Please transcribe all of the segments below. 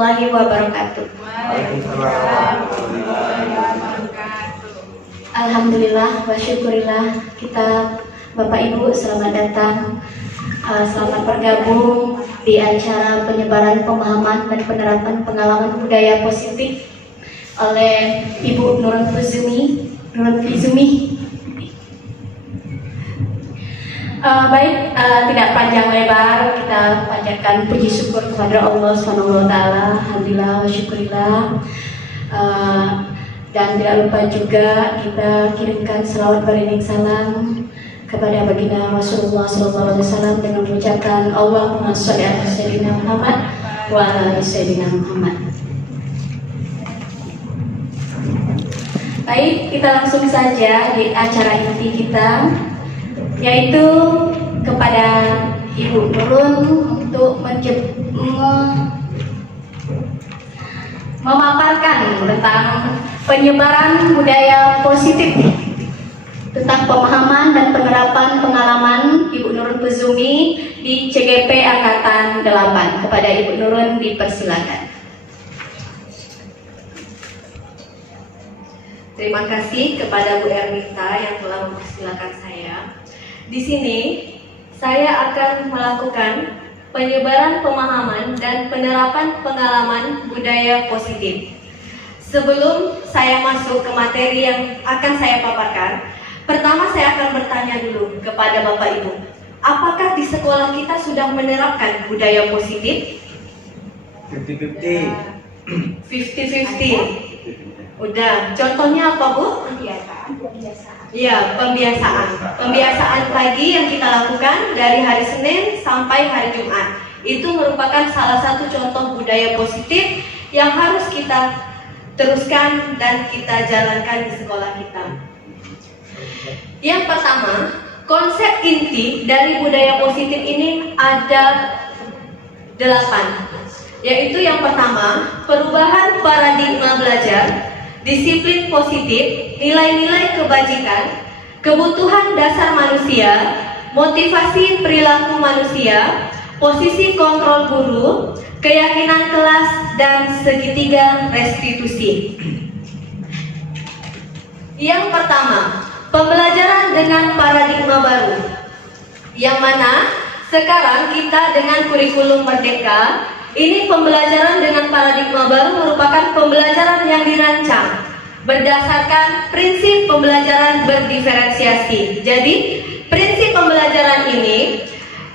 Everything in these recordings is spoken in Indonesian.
warahmatullahi wabarakatuh. Alhamdulillah wa syukurillah, kita Bapak Ibu selamat datang, selamat bergabung di acara penyebaran pemahaman dan penerapan pengalaman budaya positif oleh Ibu Nurul Fizumi. Baik, tidak panjang lebar, kita panjatkan puji syukur kepada Allah Subhanahu wa taala. Alhamdulillah wa syukurillah. Dan tidak lupa juga kita kirimkan selawat beriring salam kepada baginda Rasulullah SAW dengan mengucapkan Allahumma sholli ala sayyidina Muhammad wa ala ali sayyidina Muhammad. Baik, kita langsung saja di acara inti kita, yaitu kepada Ibu Nurul untuk memaparkan tentang penyebaran budaya positif, tentang pemahaman dan penerapan pengalaman Ibu Nurul Fizumi di CGP Angkatan 8. Kepada Ibu Nurul dipersilakan. Terima kasih kepada Bu Ernita yang telah mempersilakan saya. Di sini saya akan melakukan penyebaran pemahaman dan penerapan pengalaman budaya positif. Sebelum saya masuk ke materi yang akan saya paparkan, pertama saya akan bertanya dulu kepada Bapak Ibu, apakah di sekolah kita sudah menerapkan budaya positif? 50-50. 50-50. Udah, contohnya apa Bu? Pembiasaan. Iya, pembiasaan. Pembiasaan pagi yang kita lakukan dari hari Senin sampai hari Jumat. Itu merupakan salah satu contoh budaya positif yang harus kita teruskan dan kita jalankan di sekolah kita. Yang pertama, konsep inti dari budaya positif ini ada 8, yaitu yang pertama, perubahan paradigma belajar, disiplin positif, nilai-nilai kebajikan, kebutuhan dasar manusia, motivasi perilaku manusia, posisi kontrol guru, keyakinan kelas, dan segitiga restitusi. Yang pertama, pembelajaran dengan paradigma baru, yang mana sekarang kita dengan kurikulum Merdeka, ini pembelajaran dengan paradigma baru merupakan pembelajaran yang dirancang berdasarkan prinsip pembelajaran berdiferensiasi. Jadi, prinsip pembelajaran ini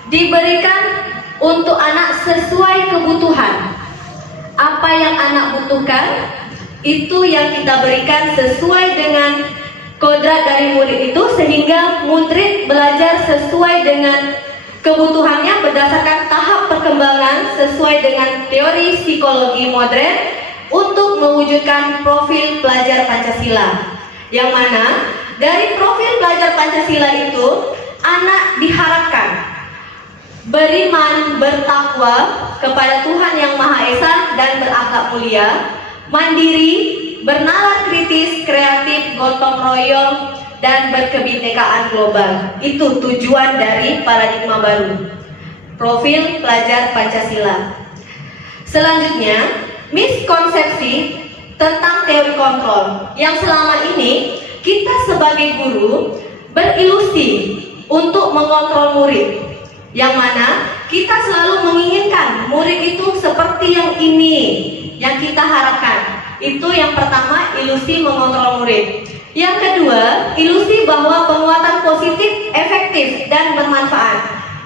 diberikan untuk anak sesuai kebutuhan. Apa yang anak butuhkan, itu yang kita berikan sesuai dengan kodrat dari murid itu, sehingga murid belajar sesuai dengan kebutuhannya berdasarkan tahap perkembangan sesuai dengan teori psikologi modern untuk mewujudkan profil pelajar Pancasila. Yang mana dari profil pelajar Pancasila itu anak diharapkan beriman, bertakwa kepada Tuhan Yang Maha Esa dan berakhlak mulia, mandiri, bernalar kritis, kreatif, gotong royong, dan berkebinekaan global. Itu tujuan dari paradigma baru, profil pelajar Pancasila. Selanjutnya, miskonsepsi tentang teori kontrol, yang selama ini kita sebagai guru berilusi untuk mengontrol murid, yang mana kita selalu menginginkan murid itu seperti yang ini yang kita harapkan. Itu yang pertama, ilusi mengontrol murid. Yang kedua, ilusi bahwa penguatan positif efektif dan bermanfaat.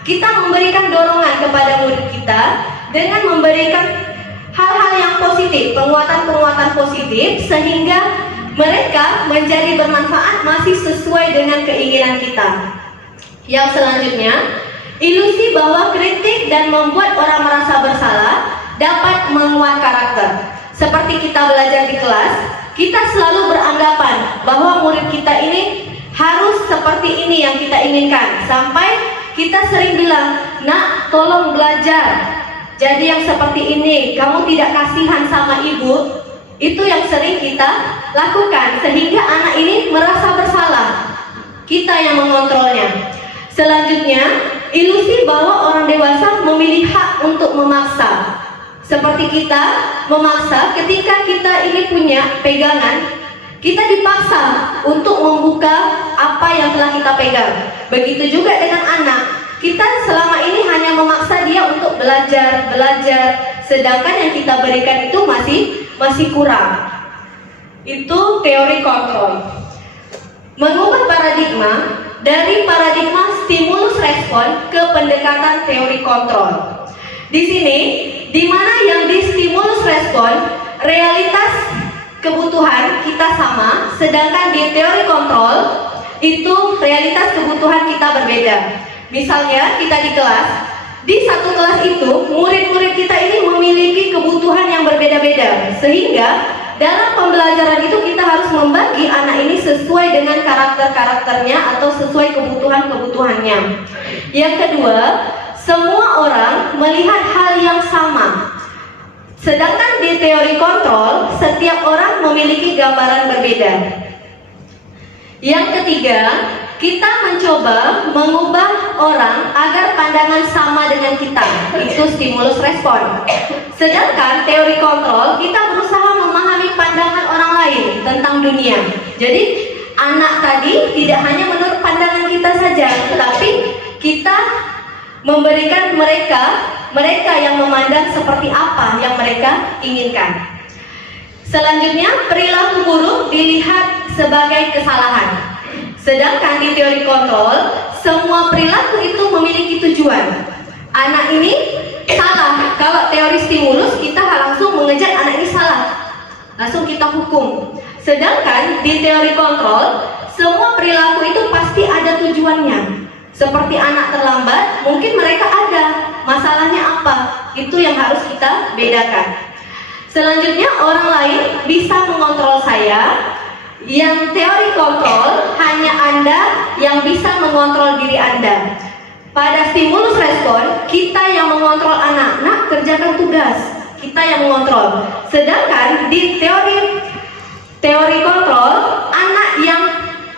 Kita memberikan dorongan kepada murid kita dengan memberikan hal-hal yang positif, penguatan-penguatan positif, sehingga mereka menjadi bermanfaat masih sesuai dengan keinginan kita. Yang selanjutnya, ilusi bahwa kritik dan membuat orang merasa bersalah dapat menguat karakter. Seperti kita belajar di kelas, kita selalu beranggapan bahwa murid kita ini harus seperti ini yang kita inginkan. Sampai kita sering bilang, nak tolong belajar jadi yang seperti ini, kamu tidak kasihan sama ibu. Itu yang sering kita lakukan, sehingga anak ini merasa bersalah. Kita yang mengontrolnya. Selanjutnya, ilusi bahwa orang dewasa memilih hak untuk memaksa. Seperti kita memaksa ketika kita ini punya pegangan, kita dipaksa untuk membuka apa yang telah kita pegang. Begitu juga dengan anak. Kita selama ini hanya memaksa dia untuk belajar, sedangkan yang kita berikan itu masih kurang. Itu teori kontrol. Mengubah paradigma dari paradigma stimulus respon ke pendekatan teori kontrol. Di sini, di mana yang di stimulus respon, realitas kebutuhan kita sama, sedangkan di teori kontrol itu realitas kebutuhan kita berbeda. Misalnya kita di satu kelas itu murid-murid kita ini memiliki kebutuhan yang berbeda-beda, sehingga dalam pembelajaran itu kita harus membagi anak ini sesuai dengan karakter-karakternya atau sesuai kebutuhan-kebutuhannya. Yang kedua, semua orang melihat hal yang sama. Sedangkan di teori kontrol, setiap orang memiliki gambaran berbeda. Yang ketiga, kita mencoba mengubah orang agar pandangan sama dengan kita. Itu stimulus respon. Sedangkan teori kontrol, kita berusaha memahami pandangan orang lain tentang dunia. Jadi, anak tadi tidak hanya menurut pandangan kita saja, tetapi kita memberikan mereka yang memandang seperti apa yang mereka inginkan. Selanjutnya, perilaku buruk dilihat sebagai kesalahan. Sedangkan di teori kontrol, semua perilaku itu memiliki tujuan. Anak ini salah. Kalau teori stimulus, kita langsung mengejar anak ini salah, langsung kita hukum. Sedangkan di teori kontrol, semua perilaku itu pasti ada tujuannya. Seperti anak terlambat, mungkin mereka ada masalahnya apa, itu yang harus kita bedakan. Selanjutnya, orang lain bisa mengontrol saya. Yang teori kontrol, hanya Anda yang bisa mengontrol diri Anda. Pada stimulus respon, kita yang mengontrol anak. Nak, kerjakan tugas, kita yang mengontrol. Sedangkan di teori kontrol, anak yang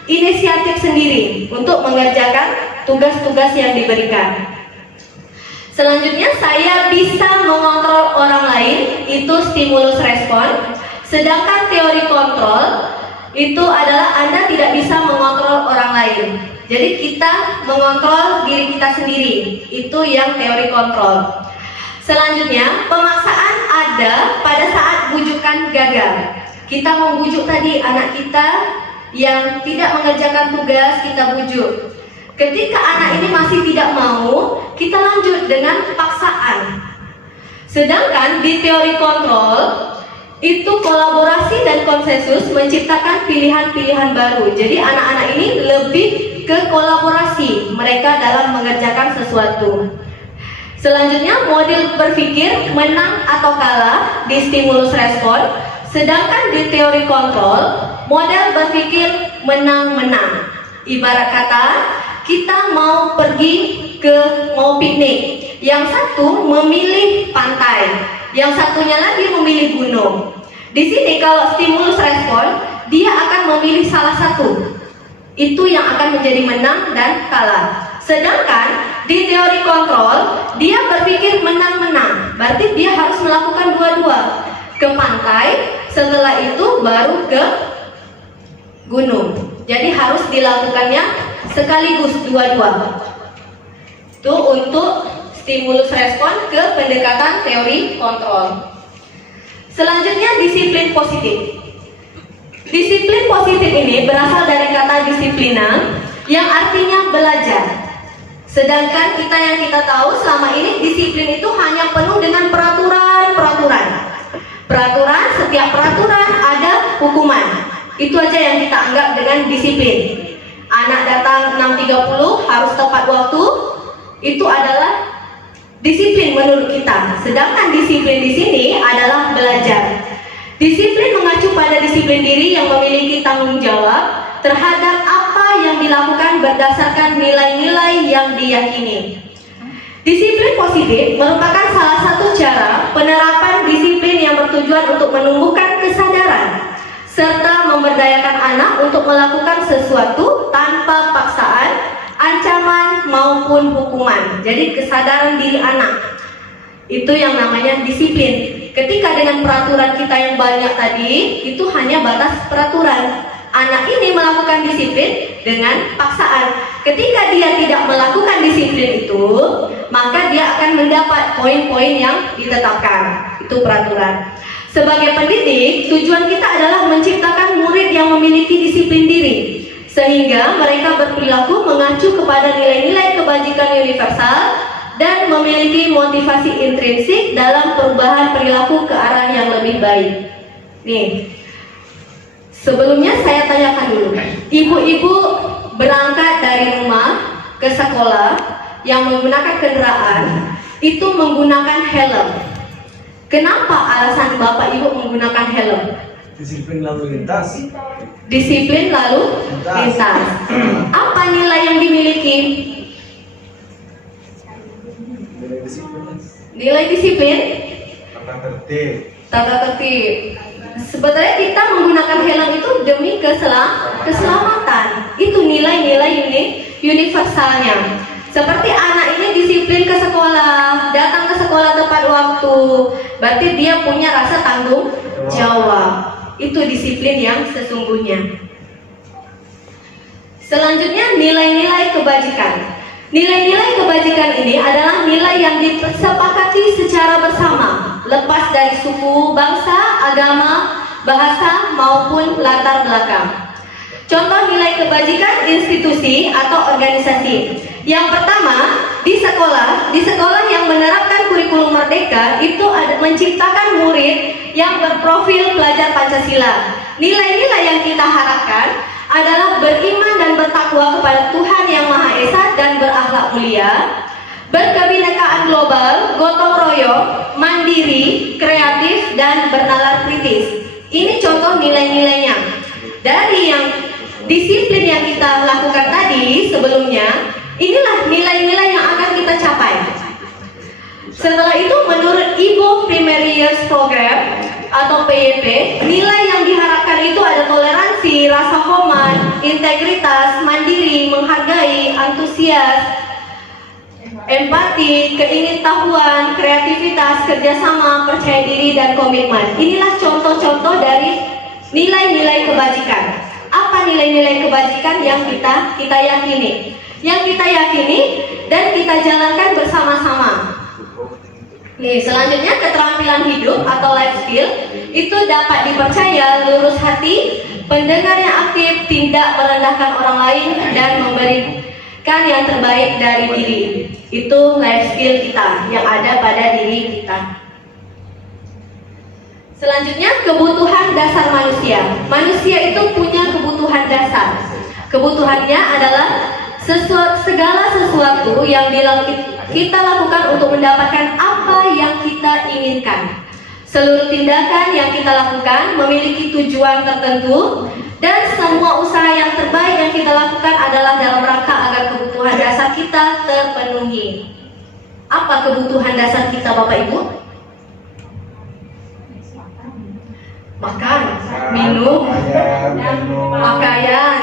inisiatif sendiri untuk mengerjakan tugas-tugas yang diberikan. Selanjutnya, saya bisa mengontrol orang lain, itu stimulus respon. Sedangkan teori kontrol itu adalah Anda tidak bisa mengontrol orang lain. Jadi kita mengontrol diri kita sendiri. Itu yang teori kontrol. Selanjutnya, pemaksaan ada pada saat bujukan gagal. Kita membujuk tadi anak kita yang tidak mengerjakan tugas, kita bujuk. Ketika anak ini masih tidak mau, kita lanjut dengan paksaan. Sedangkan di teori kontrol, itu kolaborasi dan konsensus menciptakan pilihan-pilihan baru. Jadi anak-anak ini lebih ke kolaborasi mereka dalam mengerjakan sesuatu. Selanjutnya, model berpikir menang atau kalah di stimulus respon. Sedangkan di teori kontrol, model berpikir menang-menang. Ibarat kata, kita mau piknik. Yang satu memilih pantai, yang satunya lagi memilih gunung. Di sini kalau stimulus respon, dia akan memilih salah satu. Itu yang akan menjadi menang dan kalah. Sedangkan di teori kontrol, dia berpikir menang-menang. Berarti dia harus melakukan dua-dua. Ke pantai, setelah itu baru ke gunung. Jadi harus dilakukannya sekaligus dua-dua. Itu untuk stimulus respon ke pendekatan teori kontrol. Selanjutnya, disiplin positif. Disiplin positif ini berasal dari kata disiplina yang artinya belajar. Sedangkan yang kita tahu selama ini disiplin itu hanya penuh dengan peraturan. Setiap peraturan ada hukuman. Itu aja yang kita anggap dengan disiplin. Anak datang 6.30 harus tepat waktu, itu adalah disiplin menurut kita. Sedangkan disiplin di sini adalah belajar. Disiplin mengacu pada disiplin diri yang memiliki tanggung jawab terhadap apa yang dilakukan berdasarkan nilai-nilai yang diyakini. Disiplin positif merupakan salah satu cara penerapan disiplin yang bertujuan untuk menumbuhkan kesadaran serta memberdayakan anak untuk melakukan sesuatu tanpa paksaan, ancaman maupun hukuman. Jadi kesadaran diri anak Itu yang namanya disiplin. Ketika dengan peraturan kita yang banyak tadi, itu hanya batas peraturan. Anak ini melakukan disiplin dengan paksaan. Ketika dia tidak melakukan disiplin itu, maka dia akan mendapat poin-poin yang ditetapkan. Itu peraturan. Sebagai pendidik, tujuan kita adalah menciptakan murid yang memiliki disiplin diri, sehingga mereka berperilaku mengacu kepada nilai-nilai kebajikan universal dan memiliki motivasi intrinsik dalam perubahan perilaku ke arah yang lebih baik. Nih, sebelumnya saya tanyakan dulu, ibu-ibu berangkat dari rumah ke sekolah yang menggunakan kendaraan itu menggunakan helm. Kenapa alasan Bapak Ibu menggunakan helm? Disiplin lalu lintas. Disiplin lalu lintas. Apa nilai yang dimiliki? Nilai disiplin. Nilai disiplin? Tata tertib. Tata tertib. Sebetulnya kita menggunakan helm itu demi keselamatan. Itu nilai-nilai ini universalnya. Seperti anak ini disiplin ke sekolah, datang ke sekolah tepat waktu, berarti dia punya rasa tanggung jawab. Itu disiplin yang sesungguhnya. Selanjutnya, nilai-nilai kebajikan. Nilai-nilai kebajikan ini adalah nilai yang disepakati secara bersama, lepas dari suku, bangsa, agama, bahasa, maupun latar belakang. Contoh nilai kebajikan institusi atau organisasi. Yang pertama, di sekolah yang menerapkan kurikulum merdeka itu menciptakan murid yang berprofil pelajar Pancasila. Nilai-nilai yang kita harapkan adalah beriman dan bertakwa kepada Tuhan Yang Maha Esa dan berakhlak mulia, berkebinekaan global, gotong royong, mandiri, kreatif, dan bernalar kritis. Ini contoh nilai-nilainya. Dari yang disiplin yang kita lakukan tadi sebelumnya, inilah nilai-nilai yang akan kita capai. Setelah itu, menurut Ibu Primary Years Program atau PYP, nilai yang diharapkan itu ada toleransi, rasa hormat, integritas, mandiri, menghargai, antusias, empati, keingintahuan, kreativitas, kerjasama, percaya diri, dan komitmen. Inilah contoh-contoh dari nilai-nilai kebajikan. Apa nilai-nilai kebajikan yang kita yakini? Yang kita yakini dan kita jalankan bersama-sama. Nih, selanjutnya keterampilan hidup atau life skill itu dapat dipercaya, lurus hati, pendengar yang aktif, tidak merendahkan orang lain, dan memberikan yang terbaik dari diri. Itu life skill kita yang ada pada diri kita. Selanjutnya, kebutuhan dasar manusia. Manusia itu punya kebutuhan dasar. Kebutuhannya adalah segala sesuatu yang kita lakukan untuk mendapatkan apa yang kita inginkan. Seluruh tindakan yang kita lakukan memiliki tujuan tertentu, dan semua usaha yang terbaik yang kita lakukan adalah dalam rangka agar kebutuhan dasar kita terpenuhi. Apa kebutuhan dasar kita, Bapak Ibu? Makan, minum, pakaian,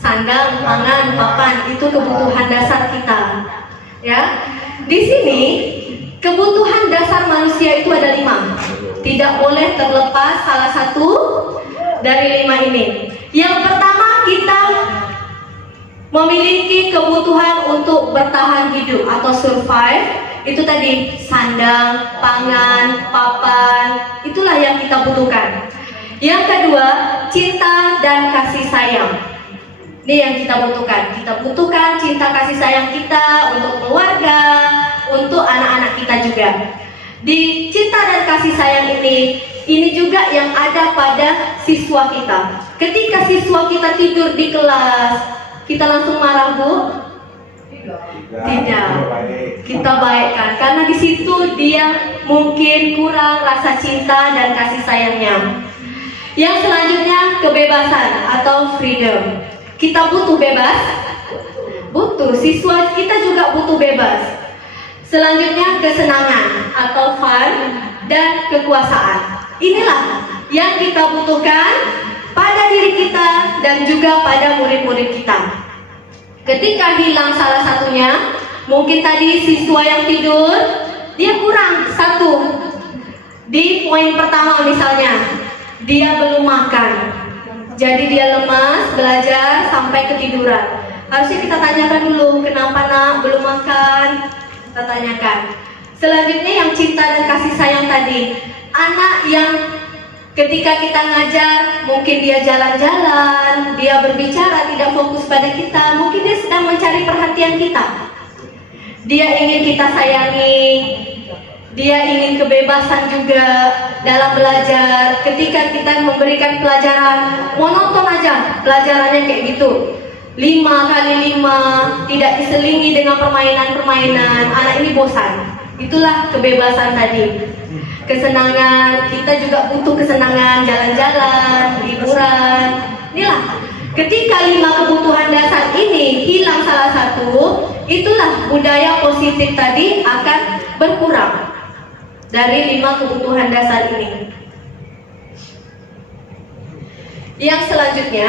sandang, pangan, papan, itu kebutuhan dasar kita. Ya, di sini kebutuhan dasar manusia itu ada 5. Tidak boleh terlepas salah satu dari 5 ini. Yang pertama, kita memiliki kebutuhan untuk bertahan hidup atau survive. Itu tadi sandang, pangan, papan, itulah yang kita butuhkan. Yang kedua, cinta dan kasih sayang. Ini yang kita butuhkan. Kita butuhkan cinta kasih sayang kita untuk keluarga, untuk anak-anak kita juga. Di cinta dan kasih sayang ini juga yang ada pada siswa kita. Ketika siswa kita tidur di kelas, kita langsung marah, Bu? Tidak. Kita baikkan karena di situ dia mungkin kurang rasa cinta dan kasih sayangnya. Yang selanjutnya, kebebasan atau freedom. Kita butuh bebas? Butuh. Siswa kita juga butuh bebas. Selanjutnya, kesenangan atau fun dan kekuasaan. Inilah yang kita butuhkan pada diri kita dan juga pada murid-murid kita. Ketika hilang salah satunya, Mungkin tadi siswa yang tidur, dia kurang satu. Di poin pertama misalnya, dia belum makan. Jadi dia lemas, belajar sampai ketiduran. Harusnya kita tanyakan dulu, kenapa nak belum makan? Kita tanyakan. Selanjutnya yang cinta dan kasih sayang tadi. Anak yang ketika kita ngajar, mungkin dia jalan-jalan, dia berbicara tidak fokus pada kita, mungkin dia sedang mencari perhatian kita. Dia ingin kita sayangi, dia ingin kebebasan juga dalam belajar. Ketika kita memberikan pelajaran, monoton aja pelajarannya kayak gitu, 5 kali 5, tidak diselingi dengan permainan-permainan, anak ini bosan. Itulah kebebasan tadi. Kesenangan, kita juga butuh kesenangan, jalan-jalan, hiburan. Inilah, ketika 5 kebutuhan dasar ini hilang salah satu, itulah budaya positif tadi akan berkurang dari 5 kebutuhan dasar ini. Yang selanjutnya,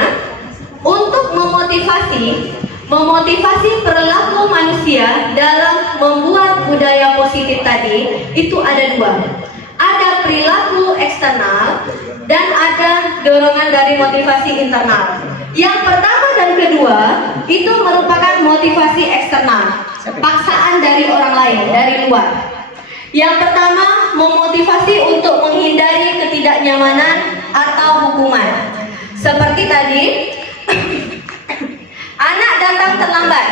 untuk memotivasi perilaku manusia dalam membuat budaya positif tadi, itu ada 2. Ada perilaku eksternal dan ada dorongan dari motivasi internal. Yang pertama dan kedua itu merupakan motivasi eksternal, paksaan dari orang lain, dari luar. Yang pertama, memotivasi untuk menghindari ketidaknyamanan atau hukuman. Seperti tadi, anak datang terlambat.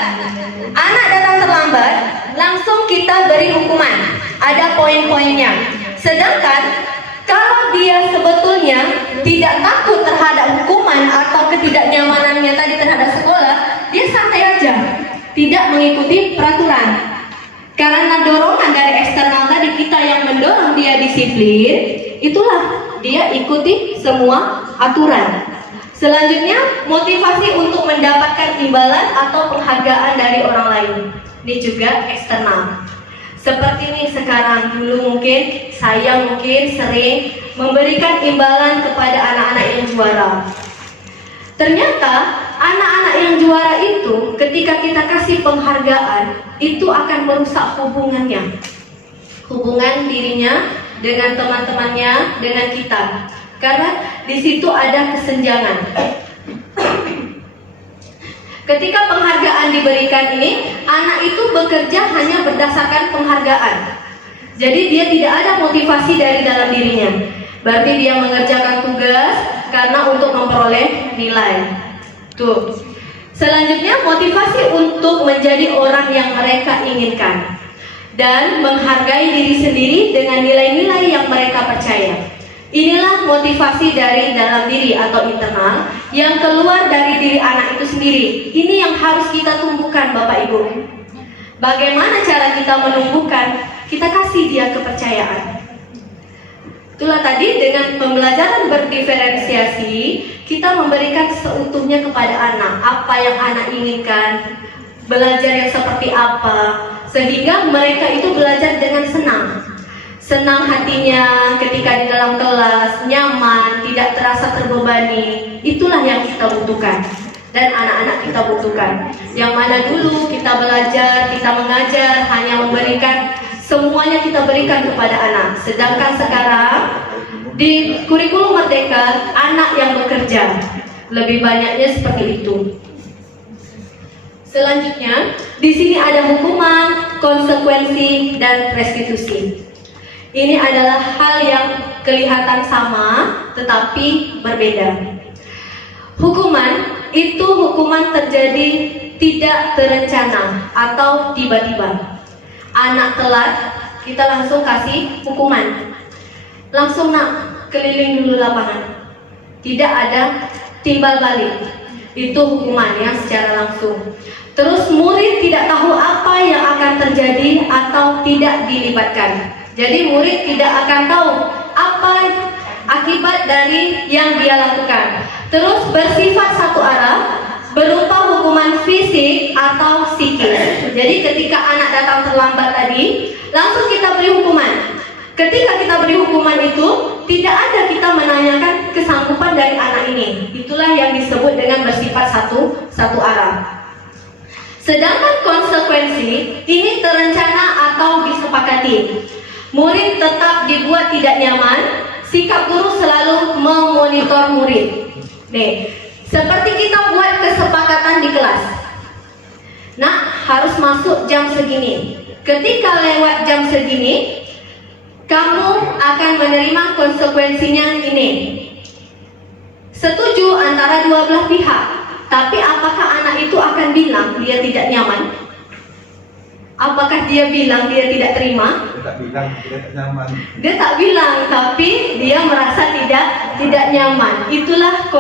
Anak datang terlambat, langsung kita beri hukuman. Ada poin-poinnya. Sedangkan kalau dia sebetulnya tidak takut terhadap hukuman atau ketidaknyamanannya tadi terhadap sekolah, dia santai aja, tidak mengikuti peraturan. Karena dorongan dari eksternal tadi, kita yang mendorong dia disiplin, itulah dia ikuti semua aturan. Selanjutnya, motivasi untuk mendapatkan imbalan atau penghargaan dari orang lain. Ini juga eksternal. Seperti ini sekarang, dulu mungkin saya sering memberikan imbalan kepada anak-anak yang juara. Ternyata anak-anak yang juara itu ketika kita kasih penghargaan, itu akan merusak hubungannya. Hubungan dirinya dengan teman-temannya, dengan kita. Karena di situ ada kesenjangan. Ketika penghargaan diberikan ini, anak itu bekerja hanya berdasarkan penghargaan. Jadi dia tidak ada motivasi dari dalam dirinya. Berarti dia mengerjakan tugas karena untuk memperoleh nilai. Tuh. Selanjutnya, motivasi untuk menjadi orang yang mereka inginkan dan menghargai diri sendiri dengan nilai-nilai yang mereka percaya. Inilah motivasi dari dalam diri atau internal yang keluar dari diri anak itu sendiri. Ini yang harus kita tumbuhkan, Bapak Ibu. Bagaimana cara kita menumbuhkan? Kita kasih dia kepercayaan. Itulah tadi dengan pembelajaran berdiferensiasi, kita memberikan seutuhnya kepada anak apa yang anak inginkan, belajar yang seperti apa, sehingga mereka itu belajar dengan senang. Senang hatinya ketika di dalam kelas, nyaman, tidak terasa terbebani. Itulah yang kita butuhkan dan anak-anak kita butuhkan. Yang mana dulu kita belajar, kita mengajar, hanya memberikan, semuanya kita berikan kepada anak. Sedangkan sekarang di kurikulum Merdeka, anak yang bekerja. Lebih banyaknya seperti itu. Selanjutnya, di sini ada hukuman, konsekuensi, dan restitusi. Ini adalah hal yang kelihatan sama, tetapi berbeda. Hukuman itu hukuman terjadi tidak terencana atau tiba-tiba. Anak telat, kita langsung kasih hukuman. Langsung nak, keliling dulu lapangan. Tidak ada timbal balik. Itu hukuman yang secara langsung. Terus murid tidak tahu apa yang akan terjadi atau tidak dilibatkan. Jadi murid tidak akan tahu apa akibat dari yang dia lakukan. Terus bersifat satu arah, berupa hukuman fisik atau psikis. Jadi ketika anak datang terlambat tadi, langsung kita beri hukuman. Ketika kita beri hukuman itu, tidak ada kita menanyakan kesanggupan dari anak ini. Itulah yang disebut dengan bersifat satu arah. Sedangkan konsekuensi ini terencana atau disepakati. Murid tetap dibuat tidak nyaman, sikap guru selalu memonitor murid. Nih, seperti kita buat kesepakatan di kelas. Nah, harus masuk jam segini. Ketika lewat jam segini, kamu akan menerima konsekuensinya ini. Setuju antara dua belah pihak. Tapi apakah anak itu akan bilang dia tidak nyaman? Apakah dia bilang dia tidak terima? Dia tak bilang, dia tak nyaman. Dia tak bilang, tapi dia merasa tidak nyaman. Itulah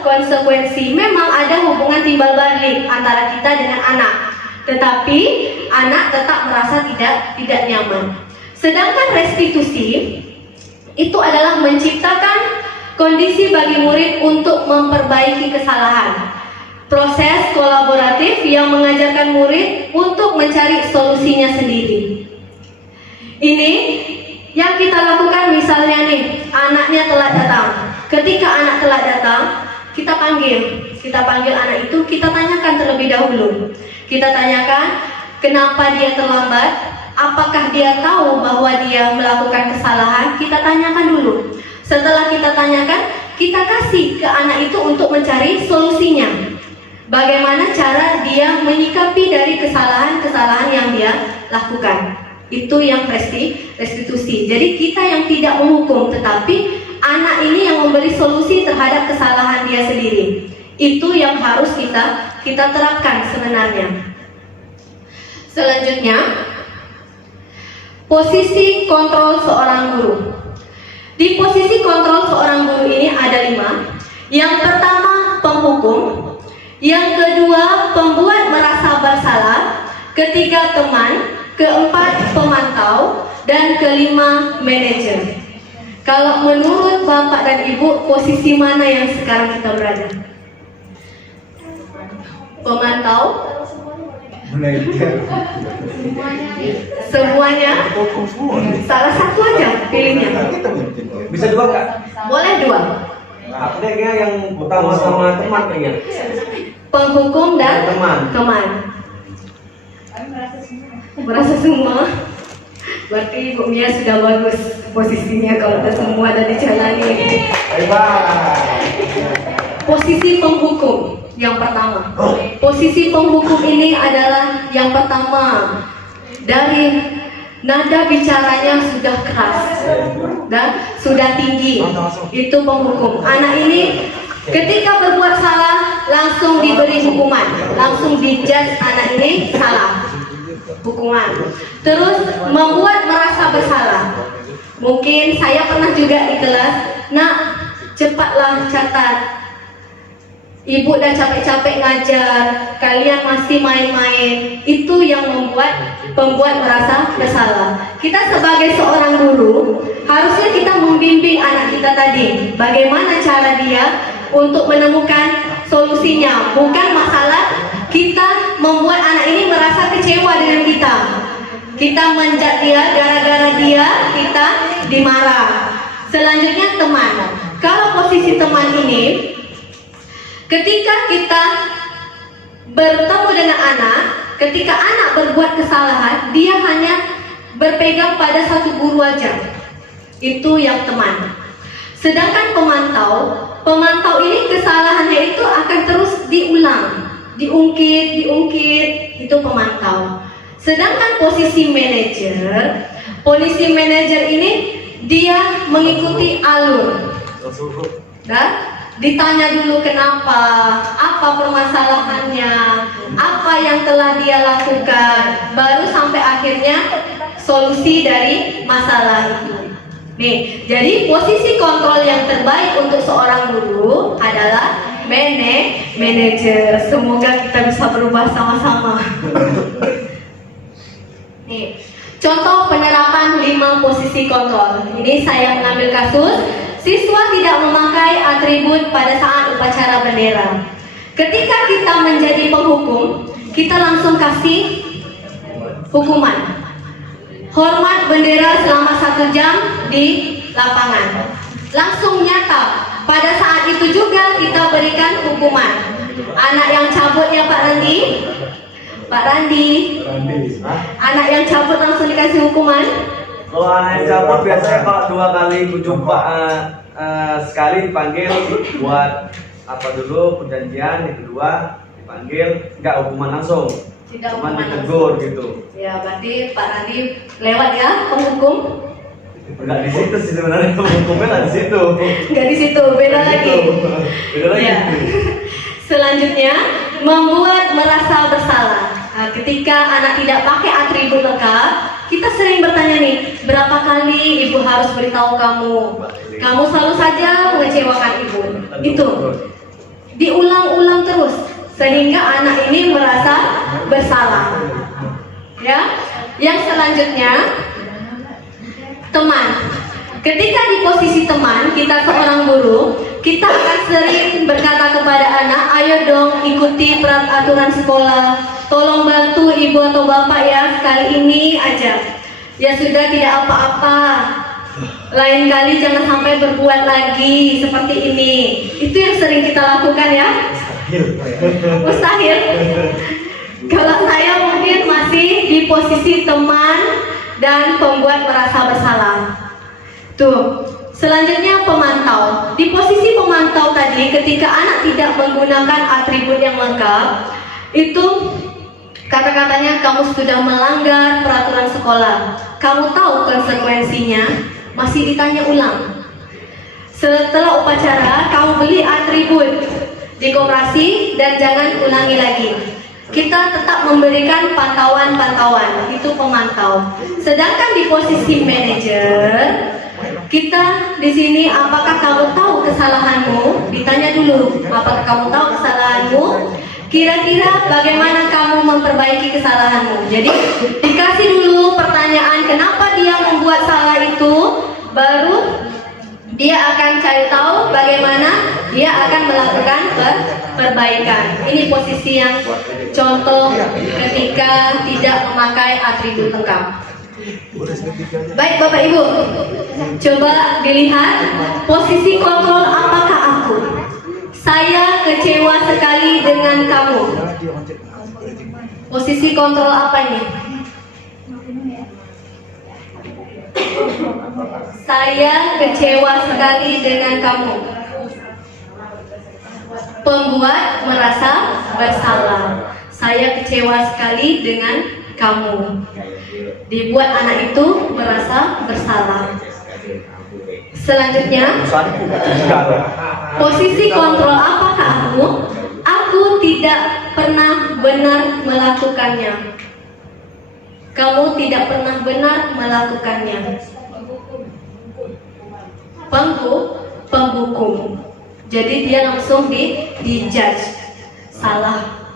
konsekuensi. Memang ada hubungan timbal balik antara kita dengan anak, tetapi anak tetap merasa tidak nyaman. Sedangkan restitusi itu adalah menciptakan kondisi bagi murid untuk memperbaiki kesalahan. Proses kolaboratif yang mengajarkan murid untuk mencari solusinya sendiri. Ini yang kita lakukan, misalnya nih, anaknya telat datang. Ketika anak telat datang, kita panggil anak itu, kita tanyakan terlebih dahulu. Kita tanyakan kenapa dia terlambat, apakah dia tahu bahwa dia melakukan kesalahan, kita tanyakan dulu. Setelah kita tanyakan, kita kasih ke anak itu untuk mencari solusinya. Bagaimana cara dia menyikapi dari kesalahan-kesalahan yang dia lakukan. Itu yang restitusi. Jadi kita yang tidak menghukum, tetapi anak ini yang memberi solusi terhadap kesalahan dia sendiri. Itu yang harus kita terapkan sebenarnya. Selanjutnya, posisi kontrol seorang guru. Di posisi kontrol seorang guru ini ada 5. Yang pertama, penghukum. Yang kedua, pembuat merasa bersalah. Ketiga, teman. Keempat, pemantau. Dan kelima, manajer. Kalau menurut Bapak dan Ibu, posisi mana yang sekarang kita berada? Pemantau? Manajer. Semuanya? Salah satu aja pilihnya. Bisa 2 nggak? Boleh 2. Aku kayaknya yang utama sama teman kayaknya. Penghukum dan teman. Merasa semua. Berarti Bu Mia sudah bagus posisinya kalau semua ada dijalani. Bye-bye. Posisi penghukum yang pertama. Posisi penghukum ini adalah yang pertama. Dari nada bicaranya sudah keras dan sudah tinggi. Itu penghukum. Anak ini ketika berbuat salah langsung diberi hukuman, langsung dijudge anak ini salah, hukuman. Terus membuat merasa bersalah. Mungkin saya pernah juga di kelas, nak cepatlah catat. Ibu udah capek-capek ngajar, kalian masih main-main. Itu yang pembuat merasa bersalah. Kita sebagai seorang guru, harusnya kita membimbing anak kita tadi. Bagaimana cara dia untuk menemukan solusinya. Bukan masalah kita membuat anak ini merasa kecewa dengan kita. Kita menjat dia, gara-gara dia kita dimarah. Selanjutnya teman. Kalau posisi teman ini, ketika kita bertemu dengan anak, ketika anak berbuat kesalahan, dia hanya berpegang pada satu guru aja. Itu yang teman. Sedangkan pemantau ini kesalahannya itu akan terus diulang, diungkit, itu pemantau. Sedangkan posisi manajer ini dia mengikuti alur. Dan ditanya dulu kenapa, apa permasalahannya, apa yang telah dia lakukan, baru sampai akhirnya solusi dari masalah itu. Nih, jadi posisi kontrol yang terbaik untuk seorang guru adalah manajer. Semoga kita bisa berubah sama-sama. Nih, contoh penerapan 5 posisi kontrol. Ini saya mengambil kasus siswa tidak memakai atribut pada saat upacara bendera. Ketika kita menjadi penghukum, kita langsung kasih hukuman. Hormat bendera selama 1 jam di lapangan. Langsung nyata. Pada saat itu juga kita berikan hukuman. Anak yang cabut ya Pak Randi, Pak Randi, Hah? anak yang cabut langsung dikasih hukuman? Kalau anak yang cabut biasanya kalau 2 kali kujumpa sekali dipanggil buat apa dulu perjanjian, yang kedua dipanggil nggak hukuman langsung, Tidak cuma hukuman ditegur gitu. Ya, berarti Pak Randi lewat ya penghukum? Nggak di situ sih sebenarnya, hukumnya nggak di situ. Nggak di situ, beda lagi. Beda lagi. Ya. Selanjutnya, membuat merasa bersalah. Nah, ketika anak tidak pakai atribut lengkap, kita sering bertanya nih, berapa kali ibu harus beritahu kamu? Kamu selalu saja mengecewakan ibu. Itu diulang-ulang terus sehingga anak ini merasa bersalah. Ya. Yang selanjutnya, teman. Ketika di posisi teman, kita seorang guru, kita akan sering berkata kepada anak, ayo dong ikuti peraturan sekolah, tolong bantu ibu atau bapak ya, sekali ini aja. Ya sudah, tidak apa-apa. Lain kali jangan sampai berbuat lagi seperti ini. Itu yang sering kita lakukan ya. Mustahil. Kalau saya mungkin masih di posisi teman dan pembuat merasa bersalah. Tuh, selanjutnya pemantau. Di posisi pemantau tadi, ketika anak tidak menggunakan atribut yang lengkap, itu kata-katanya kamu sudah melanggar peraturan sekolah. Kamu tahu konsekuensinya, masih ditanya ulang. Setelah upacara, kamu beli atribut di koperasi dan jangan ulangi lagi. Kita tetap memberikan pantauan-pantauan, itu pemantau. Sedangkan di posisi manajer, kita di sini, apakah kamu tahu kesalahanmu? Ditanya dulu, apakah kamu tahu kesalahanmu? Kira-kira bagaimana kamu memperbaiki kesalahanmu? Jadi dikasih dulu pertanyaan kenapa dia membuat salah itu, baru dia akan cari tahu bagaimana dia akan melakukan perbaikan. Ini posisi yang contoh ketika tidak memakai atribut lengkap. Baik Bapak Ibu, coba dilihat posisi kontrol apakah aku? Saya kecewa sekali dengan kamu. Posisi kontrol apa ini? Saya kecewa sekali dengan kamu. Pembuat merasa bersalah. Saya kecewa sekali dengan kamu. Dibuat anak itu merasa bersalah. Selanjutnya, posisi kontrol apakah aku? Aku tidak pernah benar melakukannya. Kamu tidak pernah benar melakukannya. Penghukum. Jadi dia langsung di judge salah.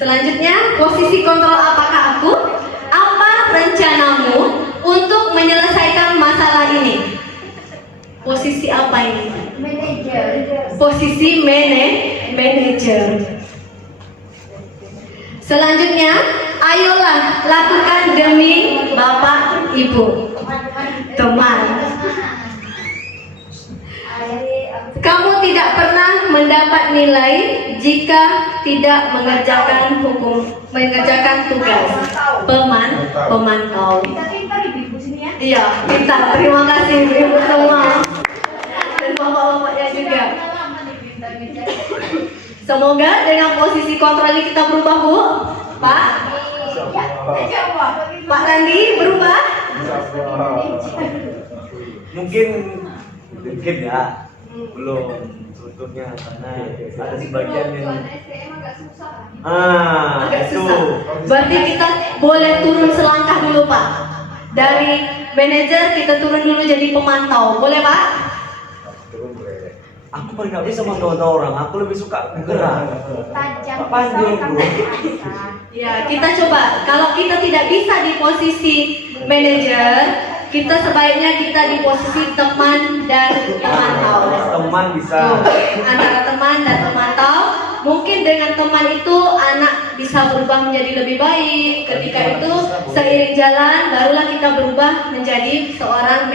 Selanjutnya, posisi kontrol apakah aku? Apa rencanamu untuk menyelesaikan masalah ini? Posisi apa ini? Manajer. Posisi manajer. Selanjutnya, ayolah lakukan demi Bapak Ibu. Teman. Kamu tidak pernah mendapat nilai jika tidak mengerjakan tugas. Pemantau. Iya, pintar. Terima kasih Ibu semua dan bapak-bapaknya juga. Semoga dengan posisi kontrol ini kita berubah, Bu. Pak. Pak Randi berubah? Mungkin ya, belum sebetulnya karena ada sebagian yang Agak itu susah. Berarti kita boleh turun selangkah dulu, Pak. Dari manajer kita turun dulu jadi pemantau. Boleh, Pak? aku paling nggak bisa mantau orang, aku lebih suka gerak. Panjang bro. Ya, kita coba. Kalau kita tidak bisa di posisi manajer, kita sebaiknya kita di posisi teman dan pemantau. Teman bisa. Antara teman dan pemantau, mungkin dengan teman itu anak bisa berubah menjadi lebih baik. Ketika itu seiring jalan, barulah kita berubah menjadi seorang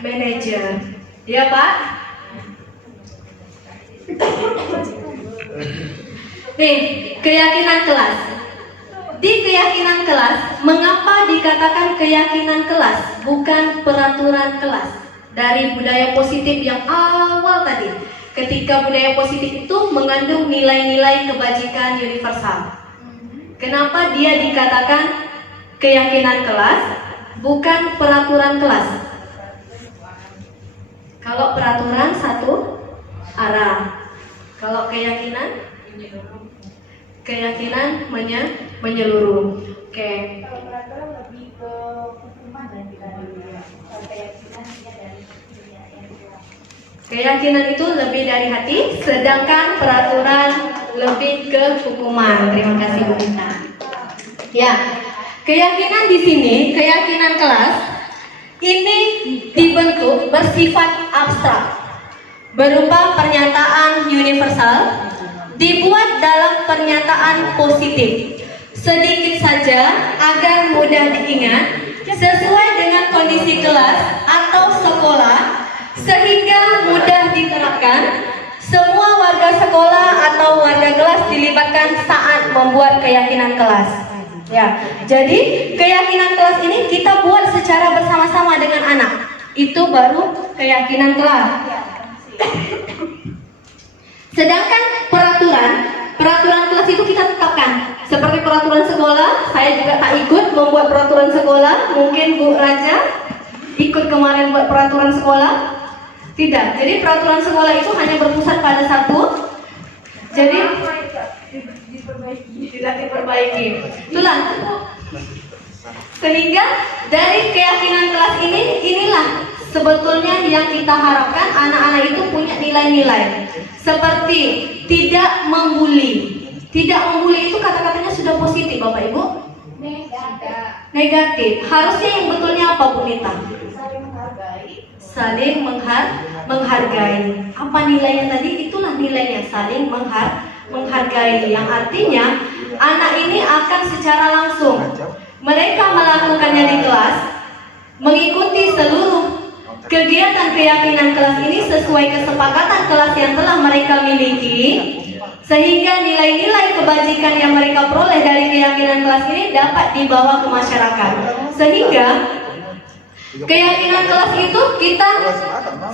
manajer. Ya Pak? Nih, keyakinan kelas. Di keyakinan kelas, mengapa dikatakan keyakinan kelas, bukan peraturan kelas? Dari budaya positif yang awal tadi, ketika budaya positif itu mengandung nilai-nilai kebajikan universal. Kenapa dia dikatakan keyakinan kelas, bukan peraturan kelas? Kalau peraturan satu arah, kalau keyakinan menyeluruh. Oke. Kalau peraturan lebih ke hukuman dan tidak kalau keyakinan dia dari yang luar. Keyakinan itu lebih dari hati, sedangkan peraturan lebih ke hukuman. Terima kasih Bu Rita. Ya, keyakinan di sini, keyakinan kelas ini dibentuk bersifat abstrak, berupa pernyataan universal, dibuat dalam pernyataan positif, sedikit saja agar mudah diingat, sesuai dengan kondisi kelas atau sekolah, sehingga mudah diterapkan. Semua warga sekolah atau warga kelas dilibatkan saat membuat keyakinan kelas. Ya, jadi keyakinan kelas ini kita buat secara bersama-sama dengan anak. Itu baru keyakinan kelas. Sedangkan peraturan kelas itu kita tetapkan. Seperti peraturan sekolah, saya juga tak ikut membuat peraturan sekolah. Mungkin Bu Raja ikut kemarin buat peraturan sekolah. Tidak, jadi peraturan sekolah itu hanya berpusat pada satu. Jadi tidak diperbaiki. Itulah. Sehingga dari keyakinan kelas ini, inilah sebetulnya yang kita harapkan anak-anak itu punya nilai-nilai. Seperti tidak membuli. Tidak membuli itu kata-katanya sudah positif Bapak Ibu. Negatif. Harusnya yang betulnya apa Bu Nita? Saling menghargai. Apa nilainya tadi? Itulah nilainya, saling menghargai. Yang artinya anak ini akan secara langsung mereka melakukannya di kelas, mengikuti seluruh kegiatan keyakinan kelas ini sesuai kesepakatan kelas yang telah mereka miliki, sehingga nilai-nilai kebajikan yang mereka peroleh dari keyakinan kelas ini dapat dibawa ke masyarakat. Sehingga keyakinan kelas itu kita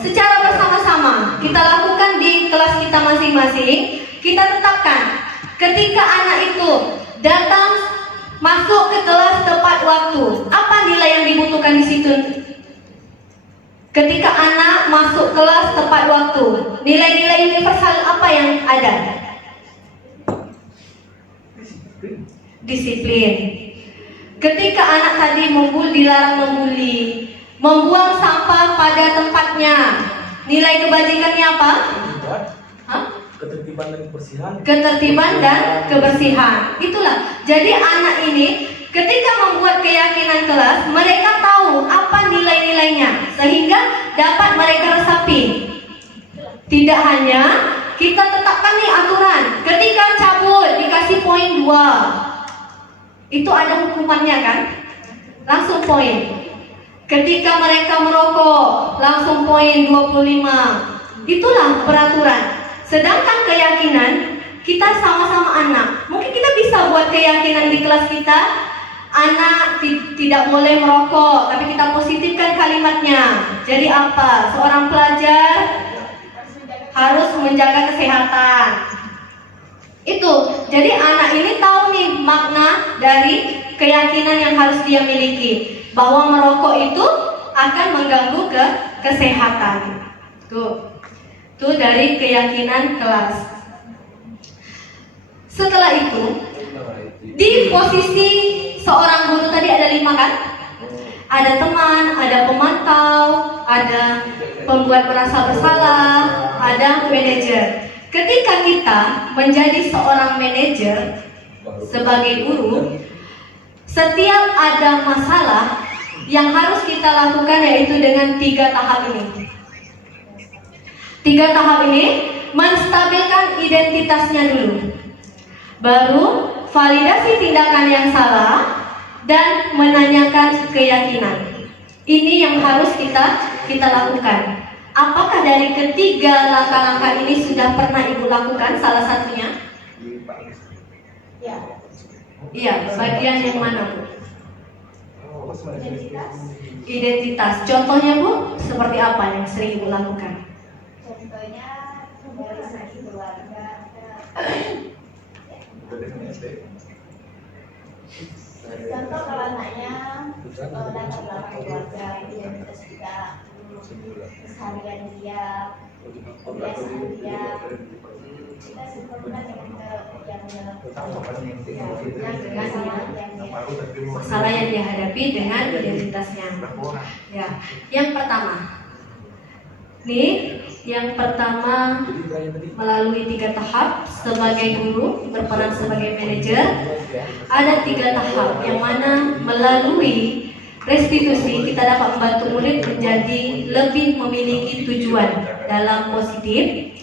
secara bersama-sama kita lakukan di kelas kita masing-masing. Kita tetapkan ketika anak itu datang masuk ke kelas tepat waktu, apa nilai yang dibutuhkan di situ? Ketika anak masuk kelas tepat waktu, nilai-nilai universal apa yang ada? Disiplin. Ketika anak tadi dilarang membuli, membuang sampah pada tempatnya, nilai kebajikannya apa? Hah? Ketertiban dan kebersihan. Ketertiban dan kebersihan. Itulah. Jadi anak ini ketika membuat keyakinan kelas, mereka tahu apa nilai-nilainya sehingga dapat mereka resapi. Tidak hanya kita tetapkan nih aturan, ketika cabut dikasih poin 2. Itu ada hukumannya kan? Langsung poin. Ketika mereka merokok, langsung poin 25. Itulah peraturan. Sedangkan keyakinan, kita sama-sama anak. Mungkin kita bisa buat keyakinan di kelas kita, anak tidak boleh merokok, tapi kita positifkan kalimatnya. Jadi apa? Seorang pelajar harus menjaga kesehatan. Itu. Jadi anak ini tahu nih makna dari keyakinan yang harus dia miliki, bahwa merokok itu akan mengganggu kesehatan. Tuh. Itu dari keyakinan kelas. Setelah itu, di posisi seorang guru tadi ada 5 kan? Ada teman, ada pemantau, ada pembuat merasa bersalah, ada manajer. Ketika kita menjadi seorang manajer sebagai guru, setiap ada masalah yang harus kita lakukan yaitu dengan 3 tahap ini. 3 tahap ini menstabilkan identitasnya dulu, baru validasi tindakan yang salah dan menanyakan keyakinan. Ini yang harus kita lakukan. Apakah dari ketiga langkah-langkah ini sudah pernah Ibu lakukan salah satunya? Ya. Iya, bagian yang mana Bu? Identitas. Identitas. Contohnya Bu, seperti apa yang sering Ibu lakukan? Contohnya dari segi keluarga. Contoh kalau anaknya latar belakang keluarga, identitas kita, keseharian dia, kebiasaan dia, kita sempurna dengan yang Masalah yang dihadapi dengan identitasnya. Ya, yang pertama. Nih, yang pertama melalui 3 tahap sebagai guru berperan sebagai manajer. Ada 3 tahap yang mana melalui restitusi kita dapat membantu murid menjadi lebih memiliki tujuan dalam positif,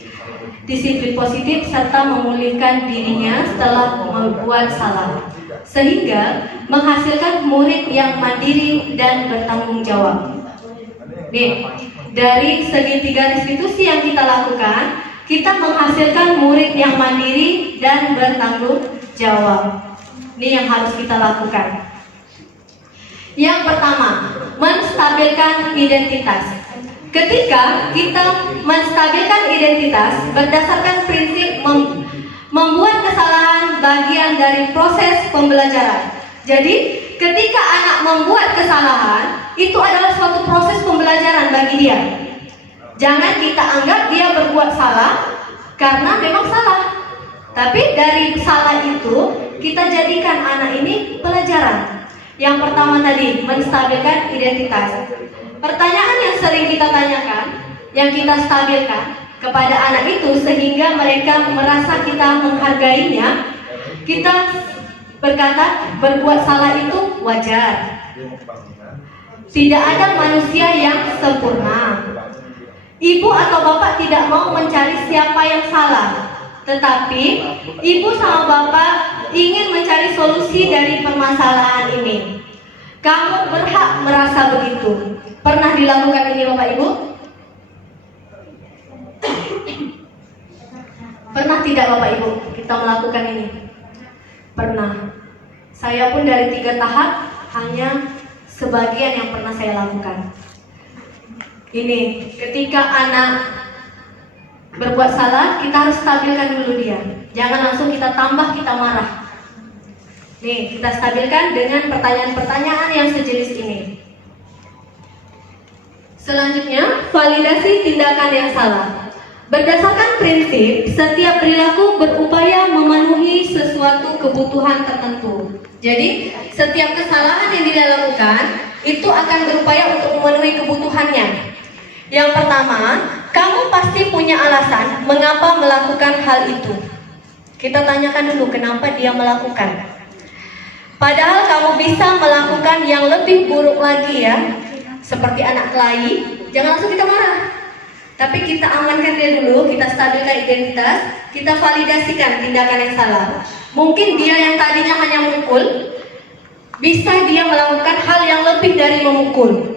disiplin positif serta memulihkan dirinya setelah membuat salah, sehingga menghasilkan murid yang mandiri dan bertanggung jawab. Nih, dari segi 3 restitusi yang kita lakukan, kita menghasilkan murid yang mandiri dan bertanggung jawab. Ini yang harus kita lakukan. Yang pertama, menstabilkan identitas. Ketika kita menstabilkan identitas berdasarkan prinsip membuat kesalahan bagian dari proses pembelajaran. Jadi, ketika anak membuat kesalahan, itu adalah suatu proses pembelajaran bagi dia. Jangan kita anggap dia berbuat salah karena memang salah. Tapi dari salah itu, kita jadikan anak ini pelajaran. Yang pertama tadi, menstabilkan identitas. Pertanyaan yang sering kita tanyakan, yang kita stabilkan kepada anak itu sehingga mereka merasa kita menghargainya, kita berkata berbuat salah itu wajar. Tidak ada manusia yang sempurna. Ibu atau bapak tidak mau mencari siapa yang salah, tetapi ibu sama bapak ingin mencari solusi dari permasalahan ini. Kamu berhak merasa begitu. Pernah dilakukan ini Bapak Ibu? Pernah tidak Bapak Ibu kita melakukan ini? Pernah. Saya pun dari 3 tahap hanya sebagian yang pernah saya lakukan. Ini, ketika anak berbuat salah, kita harus stabilkan dulu dia. Jangan langsung kita tambah, kita marah. Nih, kita stabilkan dengan pertanyaan-pertanyaan yang sejenis ini. Selanjutnya, validasi tindakan yang salah. Berdasarkan prinsip, setiap perilaku berupaya memenuhi sesuatu kebutuhan tertentu. Jadi, setiap kesalahan yang dia lakukan, itu akan berupaya untuk memenuhi kebutuhannya. Yang pertama, kamu pasti punya alasan mengapa melakukan hal itu. Kita tanyakan dulu kenapa dia melakukan. Padahal kamu bisa melakukan yang lebih buruk lagi ya. Seperti anak kelahi, jangan langsung kita marah. Tapi kita amankan dia dulu, kita stabilkan identitas, kita validasikan tindakan yang salah. Mungkin dia yang tadinya hanya memukul, bisa dia melakukan hal yang lebih dari memukul.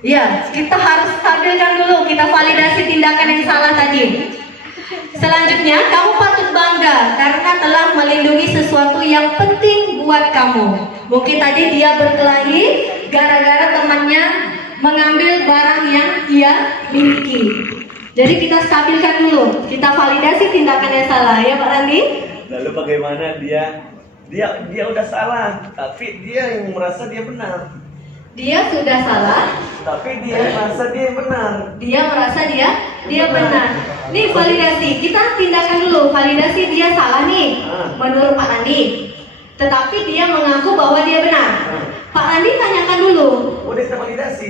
Ya, kita harus stabilkan dulu, kita validasi tindakan yang salah tadi. Selanjutnya, kamu patut bangga karena telah melindungi sesuatu yang penting buat kamu. Mungkin tadi dia berkelahi gara-gara temannya mengambil barang yang dia miliki. Jadi kita stabilkan dulu, kita validasi tindakan yang salah ya Pak Randi. Lalu bagaimana dia udah salah, tapi dia yang merasa dia benar. Dia sudah salah, Tapi dia merasa dia benar. dia merasa dia benar. Nih validasi, kita tindakan dulu. Validasi dia salah nih, menurut Pak Randi. Tetapi dia mengaku bahwa dia benar. Pak Randi tanyakan dulu. Udah kita validasi.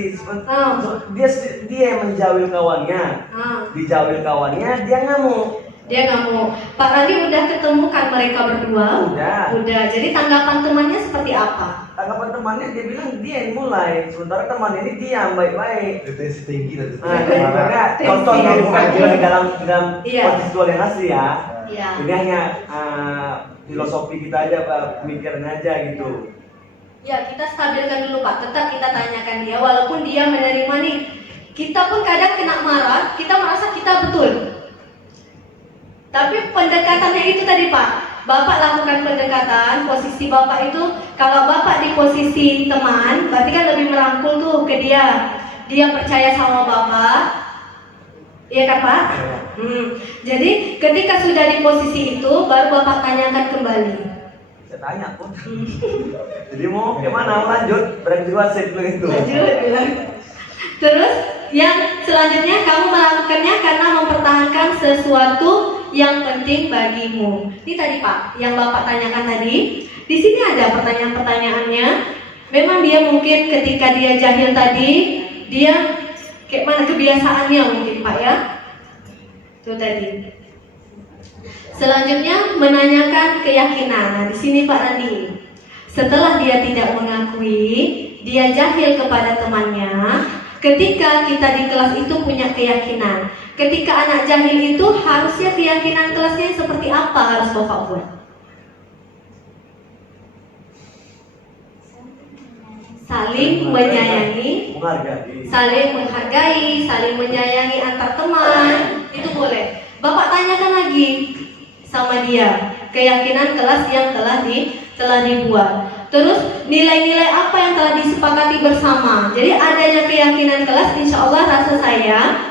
Dia yang menjauhi kawannya. Dijauhi kawannya, dia ngamuk. Dia nggak mau. Pak Randi udah ketemukan mereka berdua. Udah. Jadi tanggapan temannya seperti apa? Tanggapan temannya dia bilang dia yang mulai. Sementara teman ini diam baik-baik. Tensi tinggi dan Contohnya bukan dalam Iya. kontekstual yang asli ya. Iya. Ini hanya filosofi kita aja, Pak, pemikiran aja gitu. Ya, kita stabilkan dulu Pak. Tetap kita tanyakan dia. Walaupun dia menerima nih, kita pun kadang kena marah. Kita merasa kita betul. Tapi pendekatannya itu tadi Pak, Bapak lakukan pendekatan, posisi Bapak itu, kalau Bapak di posisi teman, berarti kan lebih merangkul tuh ke dia. Dia percaya sama Bapak, iya kan Pak? Jadi ketika sudah di posisi itu, baru Bapak tanyakan kembali. Saya tanya pun. Jadi mau gimana? Lanjut, berarti wasit begitu. Lanjut, bilang. Terus yang selanjutnya kamu melakukannya karena mempertahankan sesuatu yang penting bagimu. Ini tadi Pak, yang Bapak tanyakan tadi. Di sini ada pertanyaan-pertanyaannya. Memang dia mungkin ketika dia jahil tadi, dia kayak mana kebiasaannya mungkin Pak ya. Itu tadi. Selanjutnya menanyakan keyakinan. Nah, di sini Pak Randi. Setelah dia tidak mengakui, dia jahil kepada temannya. Ketika kita di kelas itu punya keyakinan. Ketika anak jahil itu harusnya keyakinan kelasnya seperti apa harus Bapak buat? Saling menyayangi, saling menghargai, saling menyayangi antar teman. Itu boleh. Bapak tanyakan lagi sama dia keyakinan kelas yang telah dibuat. Terus nilai-nilai apa yang telah disepakati bersama. Jadi adanya keyakinan kelas, insya Allah rasa saya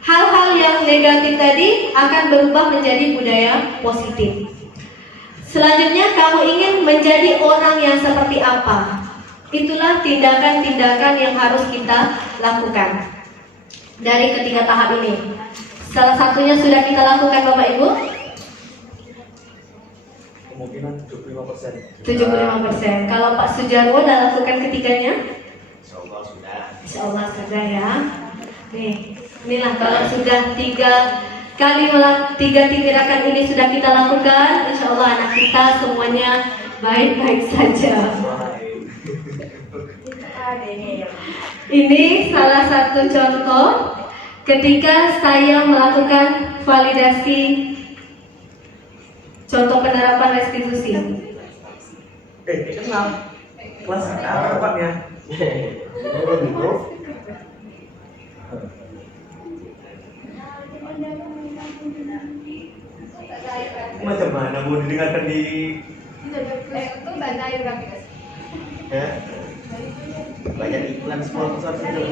hal-hal yang negatif tadi akan berubah menjadi budaya positif. Selanjutnya kamu ingin menjadi orang yang seperti apa? Itulah tindakan-tindakan yang harus kita lakukan dari ketiga tahap ini. Salah satunya sudah kita lakukan Bapak Ibu. Kemungkinan 75%. 75%. Kalau Pak Sujarwo udah lakukan ketiganya? Insyaallah sudah. Insyaallah sudah ya. Nih, inilah kalau sudah tiga tindakan ini sudah kita lakukan, insyaallah anak kita semuanya baik-baik saja. Ini salah satu contoh ketika saya melakukan validasi contoh penerapan restitusi. Kenal. Kelas apa tempatnya? Macam mana mau didengarkan di banyak iklan sponsor itu.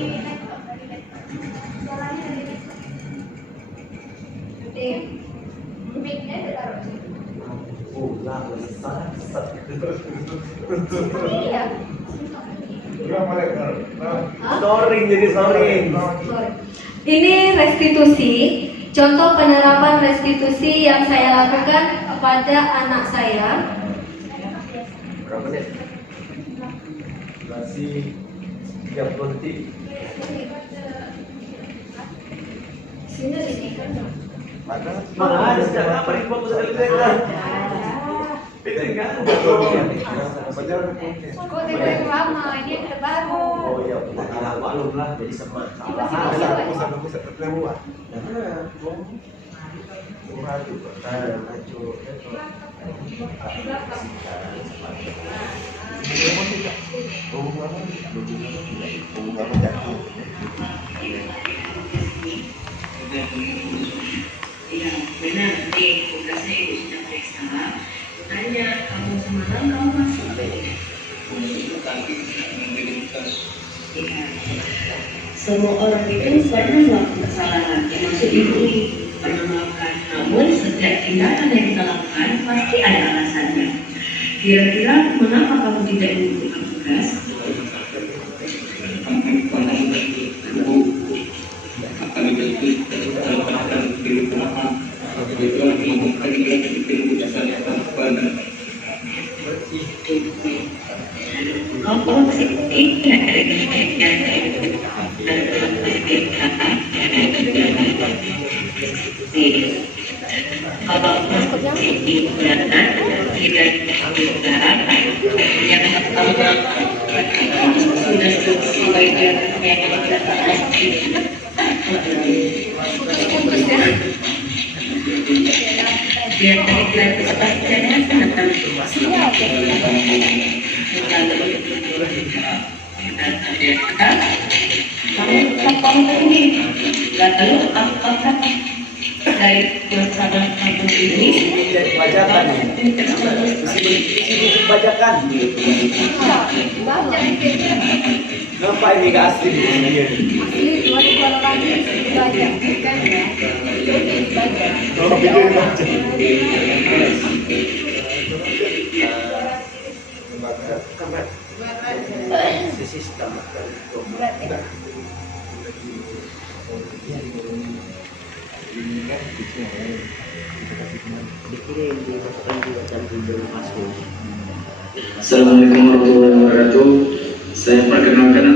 Storing. Ini restitusi, contoh penerapan restitusi yang saya lakukan kepada anak saya. Berapa menit? Masih 30 detik. Mana ada sejak kapan ini foto sekali saya? Oh iya, maklum lah jadi sama. Yang benar nih, tugasnya itu sudah periksa. Tanya kamu semalam kamu masuk semua orang itu pernah melakukan kesalahan, termasuk ibu ini pernah melakukan. Namun setiap tindakan yang kita lakukan pasti ada alasannya. Kira-kira mengapa kamu tidak melakukan tugas? Kalau ini benar tidak yang sudah sesuai dengan yang kita pasti. Biar kita kepastiannya tentang kamu ini nggak tahu apa terkait masalah kampung ini. Bajakan. Bajakan. Kenapa ini gak asli dia? Oh, bikin baca. Sistem. Assalamualaikum warahmatullahi wabarakatuh. Saya perkenalkan.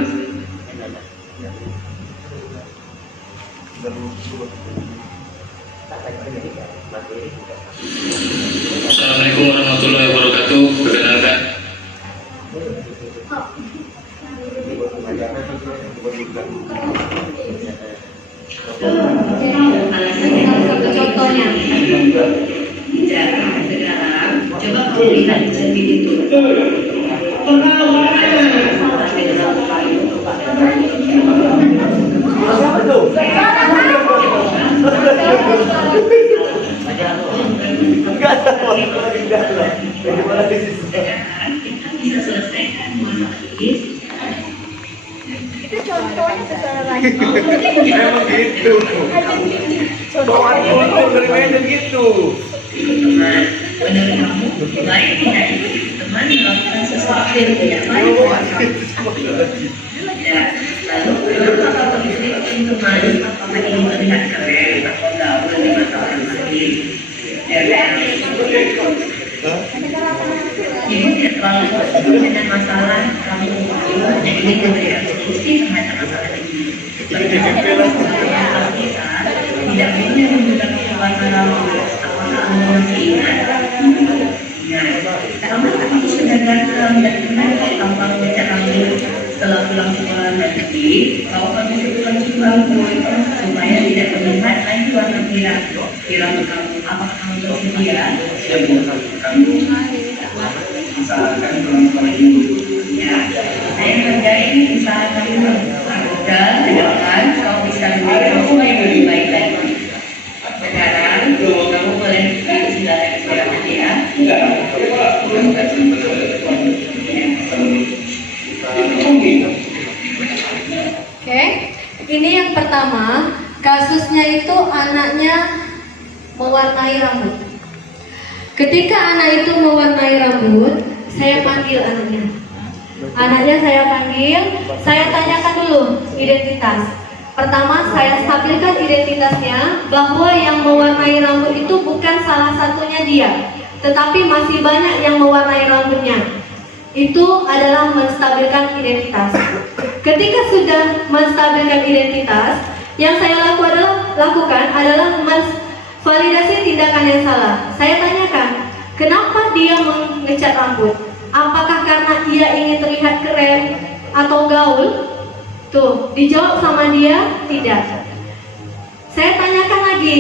Assalamualaikum warahmatullahi wabarakatuh. Perkenalkan. Satu contohnya. Bicara sekarang, coba kamu lihat di cermin itu. Bisa selesaikan masalah ini. Memang gitu. Bawaan kultur dari Medan gitu. Teman, menurut kamu baik tidak teman melakukan sesuatu yang tidak baik? Ya, lalu kenapa kamu disebut teman? Apakah ingin terlihat keren atau gaul di mata orang lain? Ibu tidak terlalu fokus dengan masalah kamu. Hanya ingin memberikan solusi terhadap masalah ini. Kalau kita tidak punya menggunakan warna rambut, apakah kamu masih ingat? Nah, kamu itu sudah datang dan kenal tampang ngecat rambut setelah pulang sekolah nanti. Kalau kamu sebutkan rambut supaya tidak terlihat lagi warna pirang kamu. Apakah kamu bersedia? Usahakan pelan-pelan dulu. Ya, saya kerjain usaha kamu. Dan ke depan kamu bisa menjadi kamu yang lebih baik lagi. Sekarang kamu boleh pergi segala keselamatan ya. Oke, ini yang pertama, kasusnya itu anaknya mewarnai rambut. Ketika anak itu mewarnai rambut, saya panggil anaknya. Anaknya saya panggil, saya tanyakan dulu identitas. Pertama, saya stabilkan identitasnya bahwa yang mewarnai rambut itu bukan salah satunya dia, tetapi masih banyak yang mewarnai rambutnya. Itu adalah menstabilkan identitas. Ketika sudah menstabilkan identitas, yang saya lakukan adalah validasi tindakan yang salah. Saya tanyakan, kenapa dia mengecat rambut? Apakah karena ia ingin terlihat keren atau gaul? Tuh, dijawab sama dia, tidak. Saya tanyakan lagi,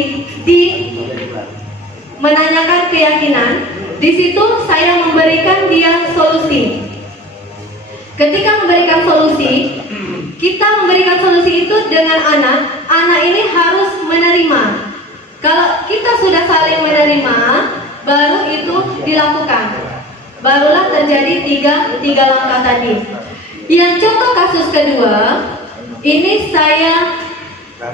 menanyakan keyakinan. Di situ saya memberikan dia solusi. Ketika memberikan solusi, kita memberikan solusi itu dengan anak ini harus menerima. Kalau kita sudah saling menerima, baru itu dilakukan. Barulah terjadi tiga langkah tadi. Yang contoh kasus kedua, ini saya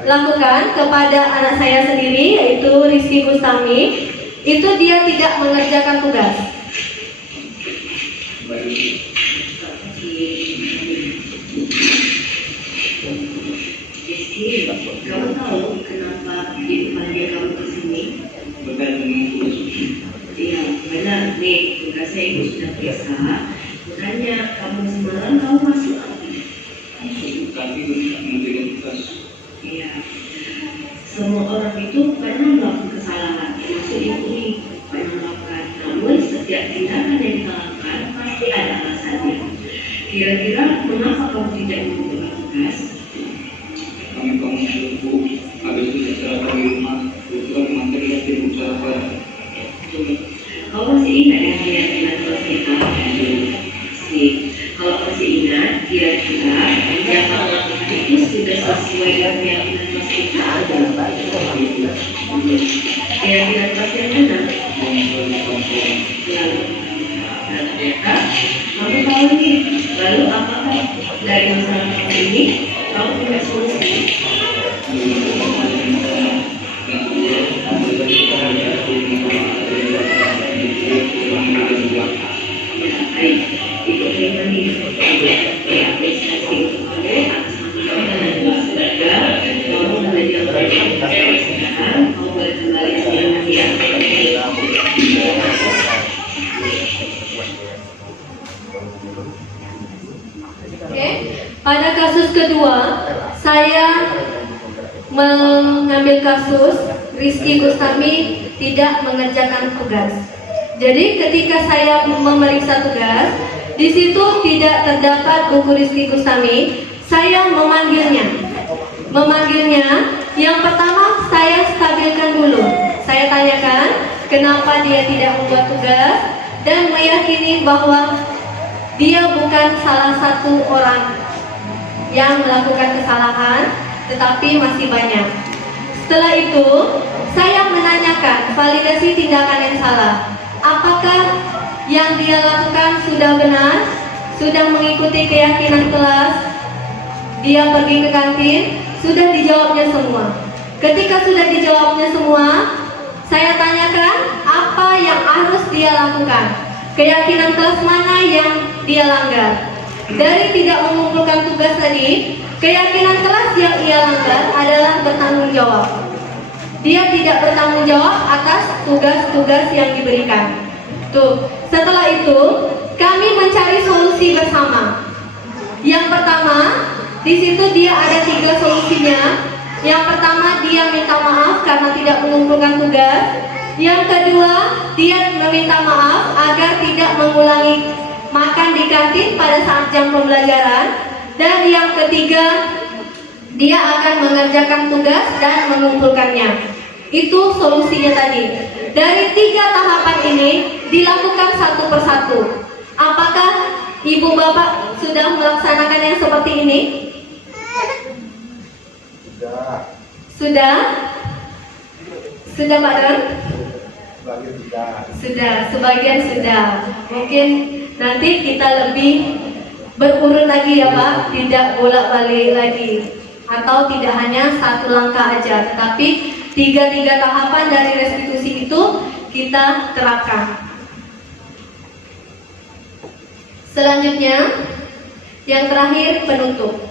lakukan kepada anak saya sendiri, yaitu Rizky Gustami. Itu dia tidak mengerjakan tugas. Rizky, kamu tahu kenapa dipanggil kamu ke sini? Bukan Iya, benar nih. Tugasnya ibu sudah periksa. Makanya kamu semalam kamu masuk apa? tapi memberikan tugas. Iya. Semua orang itu pernah melakukan kesalahan, termasuk ibu ini pernah melakukan. Namun setiap tindakan yang kita lakukan pasti ada alasannya. Kira-kira mengapa kamu tidak mengerjakan tugas? Kami suku habis itu secara di rumah kebetulan materi yang dibicarakan. Kau masih ingat yang keyakinan kita? Kalau masih ingat, kira-kira yang kamu lakukan itu sudah sesuai dengan keyakinan kita? mereka, kamu tahu nih, lalu apakah dari masalah ini kamu punya solusi? Oke, pada kasus kedua, saya mengambil kasus Rizky Gustami tidak mengerjakan tugas. Jadi ketika saya memeriksa tugas, di situ tidak terdapat buku Rizky Gustami. Saya memanggilnya. Yang pertama saya stabilkan dulu. Saya tanyakan kenapa dia tidak membuat tugas dan meyakini bahwa dia bukan salah satu orang yang melakukan kesalahan, tetapi masih banyak. Setelah itu, saya menanyakan validasi tindakan yang salah. Apakah yang dia lakukan sudah benar? Sudah mengikuti keyakinan kelas? Dia pergi ke kantin? Sudah dijawabnya semua. Ketika sudah dijawabnya semua, saya tanyakan apa yang harus dia lakukan. Keyakinan kelas mana yang dia langgar? Dari tidak mengumpulkan tugas tadi, keyakinan kelas yang ia langgar adalah bertanggung jawab. Dia tidak bertanggung jawab atas tugas-tugas yang diberikan. Tuh, setelah itu kami mencari solusi bersama. Yang pertama, di situ dia ada 3 solusinya. Yang pertama, dia minta maaf karena tidak mengumpulkan tugas. Yang kedua, dia meminta maaf agar tidak mengulangi makan di kantin pada saat jam pembelajaran. Dan yang ketiga, dia akan mengerjakan tugas dan mengumpulkannya. Itu solusinya tadi. Dari 3 tahapan ini dilakukan satu persatu. Apakah ibu bapak sudah melaksanakan yang seperti ini? Sudah? Sudah Pak Don? Sudah, sebagian sudah. Mungkin nanti kita lebih berurut lagi ya Pak, tidak bolak-balik lagi. Atau tidak hanya satu langkah aja, tetapi 3 tahapan dari restitusi itu kita terapkan. Selanjutnya, yang terakhir, penutup.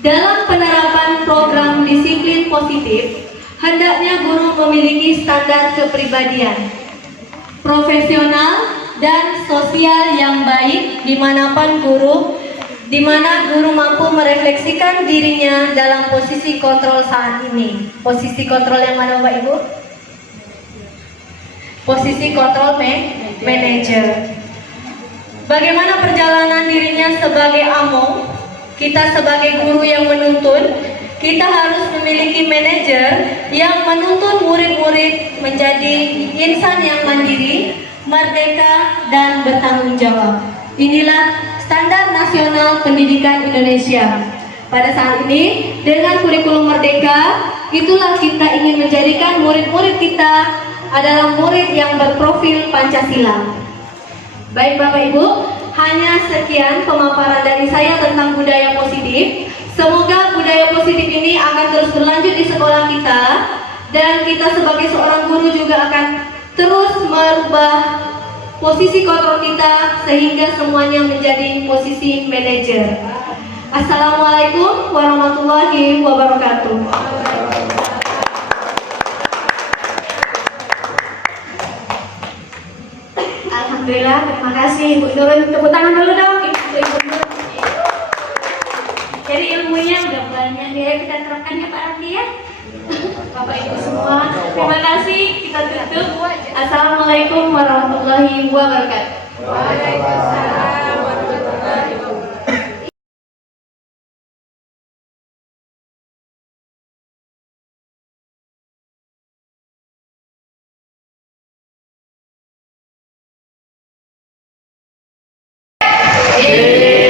Dalam penerapan program disiplin positif, hendaknya guru memiliki standar kepribadian, profesional dan sosial yang baik di mana guru mampu merefleksikan dirinya dalam posisi kontrol saat ini. Posisi kontrol yang mana Bapak Ibu? Posisi kontrol manager. Bagaimana perjalanan dirinya sebagai among? Kita sebagai guru yang menuntun, kita harus memiliki manajer yang menuntun murid-murid menjadi insan yang mandiri, merdeka, dan bertanggung jawab. Inilah standar nasional pendidikan Indonesia. Pada saat ini, dengan kurikulum merdeka, itulah kita ingin menjadikan murid-murid kita adalah murid yang berprofil Pancasila. Baik Bapak Ibu, hanya sekian pemaparan dari saya tentang budaya positif. Semoga budaya positif ini akan terus berlanjut di sekolah kita, dan kita sebagai seorang guru juga akan terus merubah posisi kontrol kita sehingga semuanya menjadi posisi manajer. Assalamualaikum warahmatullahi wabarakatuh. Alhamdulillah, terima kasih Ibu Nurun. Tepuk tangan dulu dong Ibu Nurun. Jadi ilmunya udah banyak ya kita terapkan ya Pak Rafli ya. Bapak Ibu semua, terima kasih. Kita tutup. Assalamualaikum warahmatullahi wabarakatuh. Waalaikumsalam warahmatullahi wabarakatuh. Bismillahirrahmanirrahim.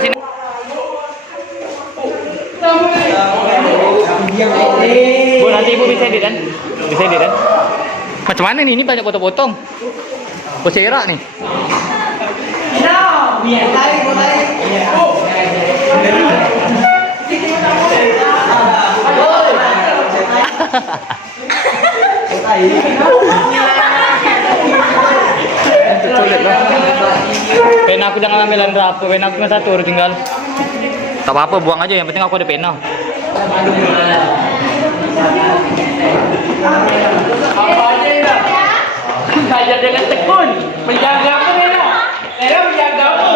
sini. Bu, nanti ibu bisa edit kan? Bisa edit kan? Macam mana nih? Ini banyak potong-potong. Posera nih. Sulit lah. Pena aku jangan ambilan berapa, pena aku cuma satu tinggal. Tak apa-apa, buang aja, yang penting aku ada pena. Apa aja ya? Belajar dengan tekun, menjaga apa Nela? Nela menjaga apa?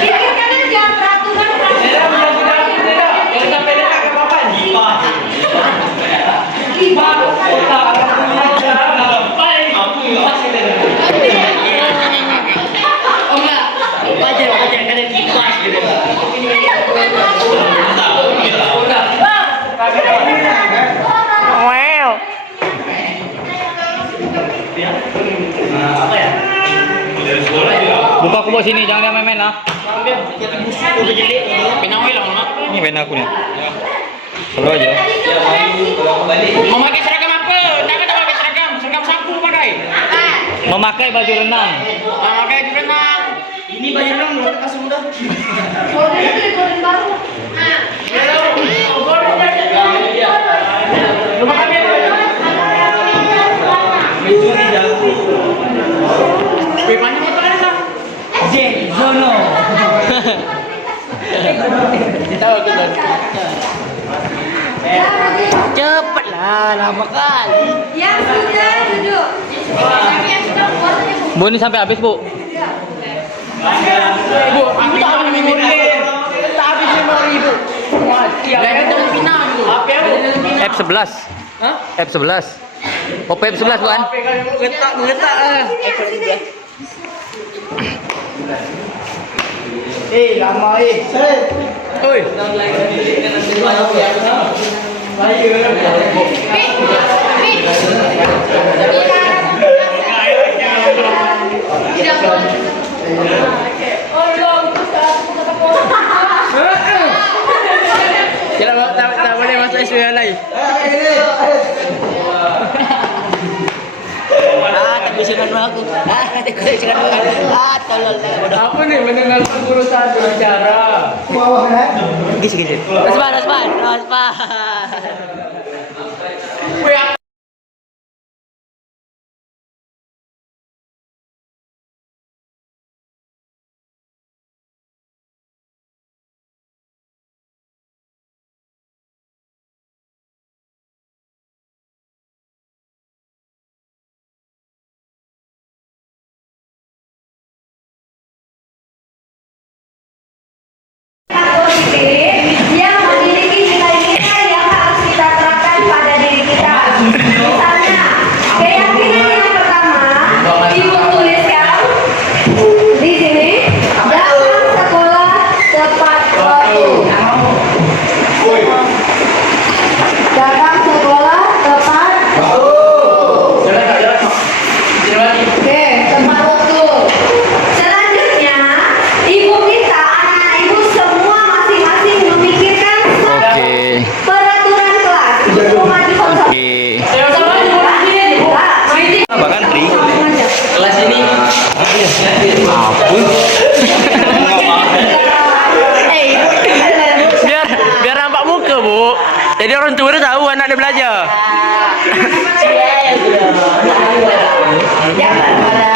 Kira-kira jangan peraturan. Nela menjaga apa Nela? Yang sampai dekat ke papan. Lima. Otak. Buka aku bawa sini, jangan dia main-main lah. Pena aku hilang, Mak. Ini pena aku nih. Selalu aja. Memakai seragam apa? Takkan tak pakai seragam. Seragam sapu pakai. Memakai baju renang. Pakai baju renang. Ini baju renang udah kasih mudah. Cepatlah, lama kali. Yang sudah duduk. Tapi yang sudah puas aja Bu. Bu, ini sampai habis, Bu. Bu, aku tak habis 5.000. Tak habis 5.000. Lagi dengan Pina dulu. F11. Hah? F11. Oh, F11 bukan? Getak. Lama Oi. Tak boleh masuk isu yang lain. Tak bisa aku. Tolol lah. Apa nih mendengarkan guru satu bicara? Gisi. Raspan. Yang memiliki nilai-nilai yang harus kita terapkan pada diri kita. Misalnya, keyakinan yang pertama, Ibu tuliskan di sini, datang sekolah tepat waktu. Datang sekolah tepat Oke, tepat waktu. Selanjutnya, Ibu minta anak-anak Ibu semua masing-masing memikirkan Oke. peraturan kelas. Ibu maju konsol. Oke. Apa kan, Tri? Kelas ini Ampun. biar nampak muka, Bu. Jadi orang tua dia tahu anak dia belajar.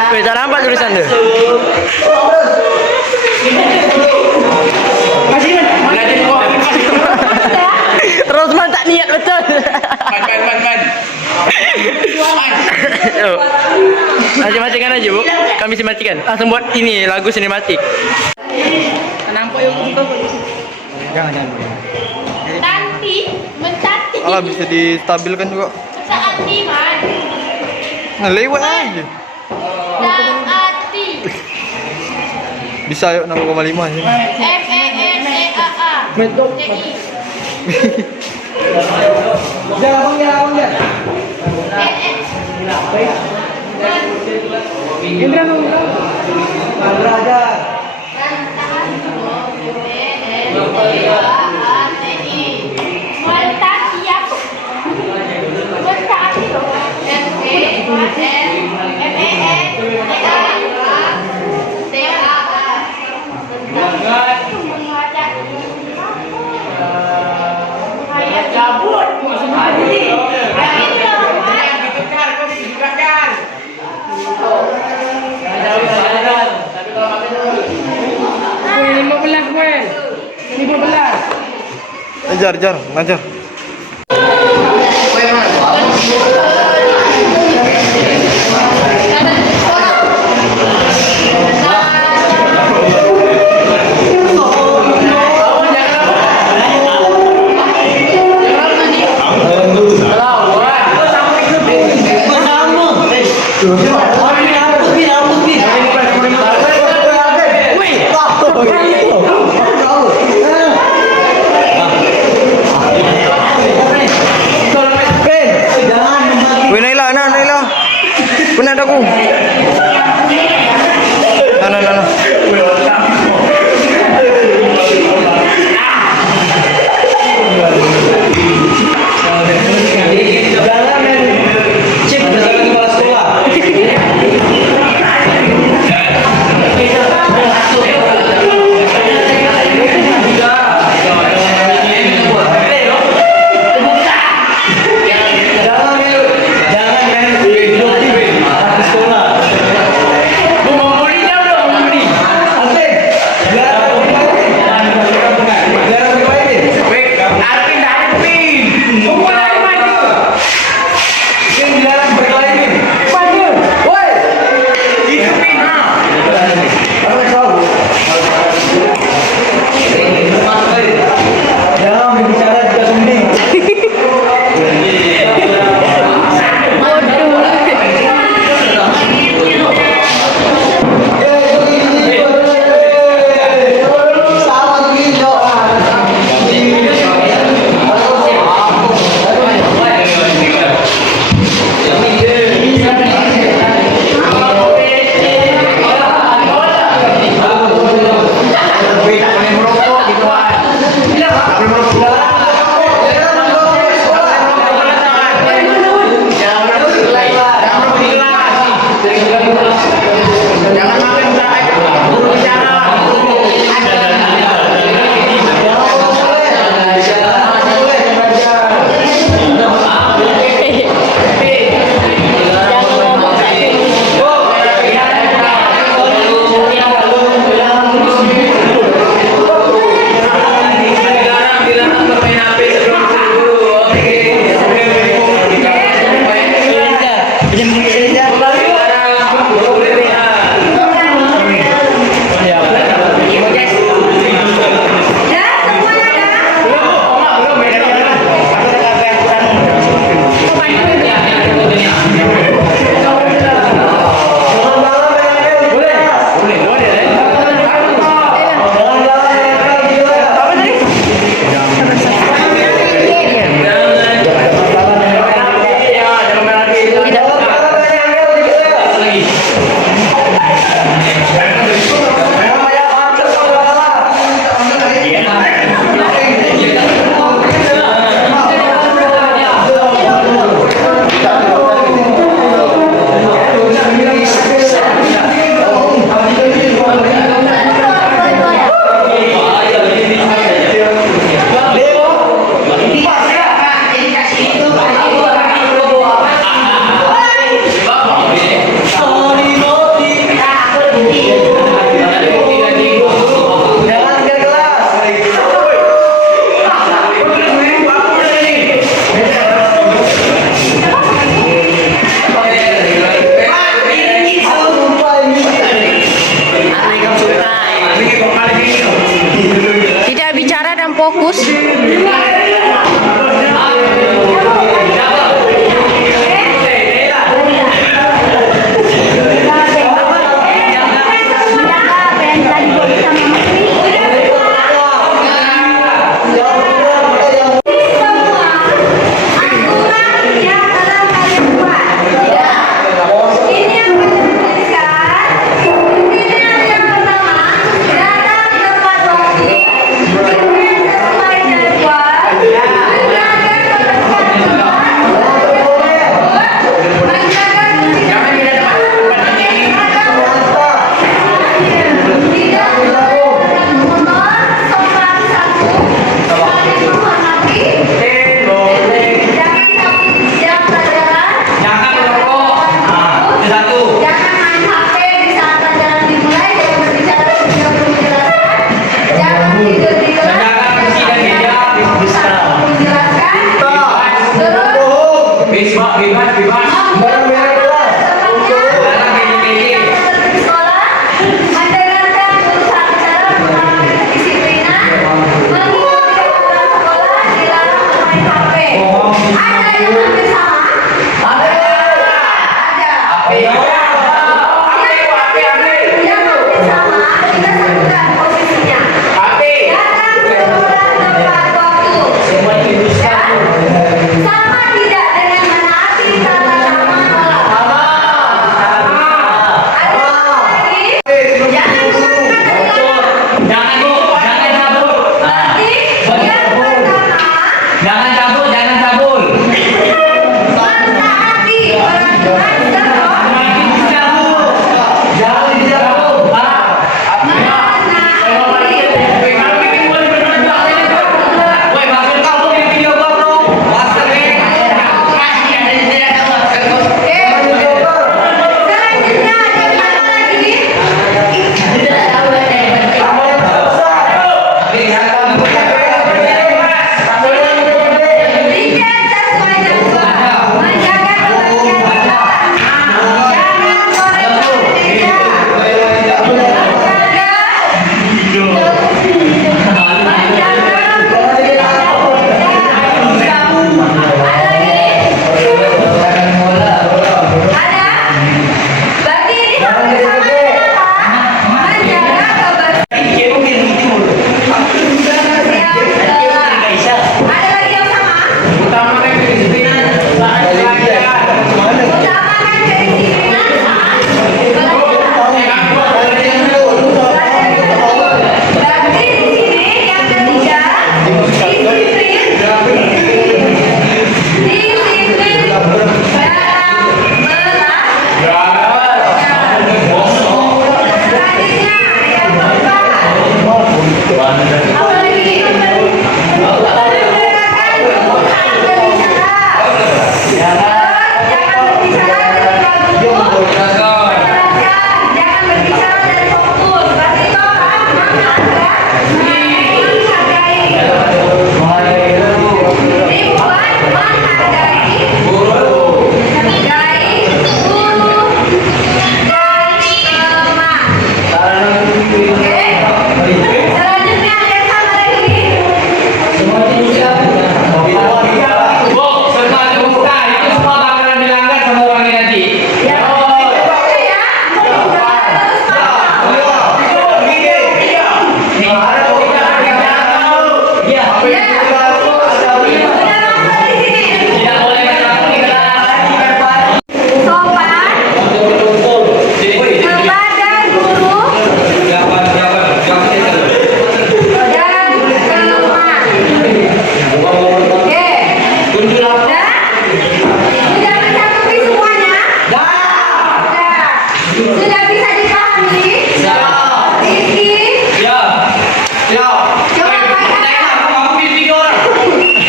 Weh, tak nampak tulisan dia. Rosman tak niat betul. Matikan aja, Bu. Kami matikan. Langsung buat ini lagu sinematik. Nampak yang Jangan. Nanti mencantik Alah, bisa distabilkan juga. saat iman Nah, lewat aja. taati Bisa yuk 6,5 sih. FENEAA TI Ajar, jar, ngajar. Weh Naila, Naila. Penat aku. Nah.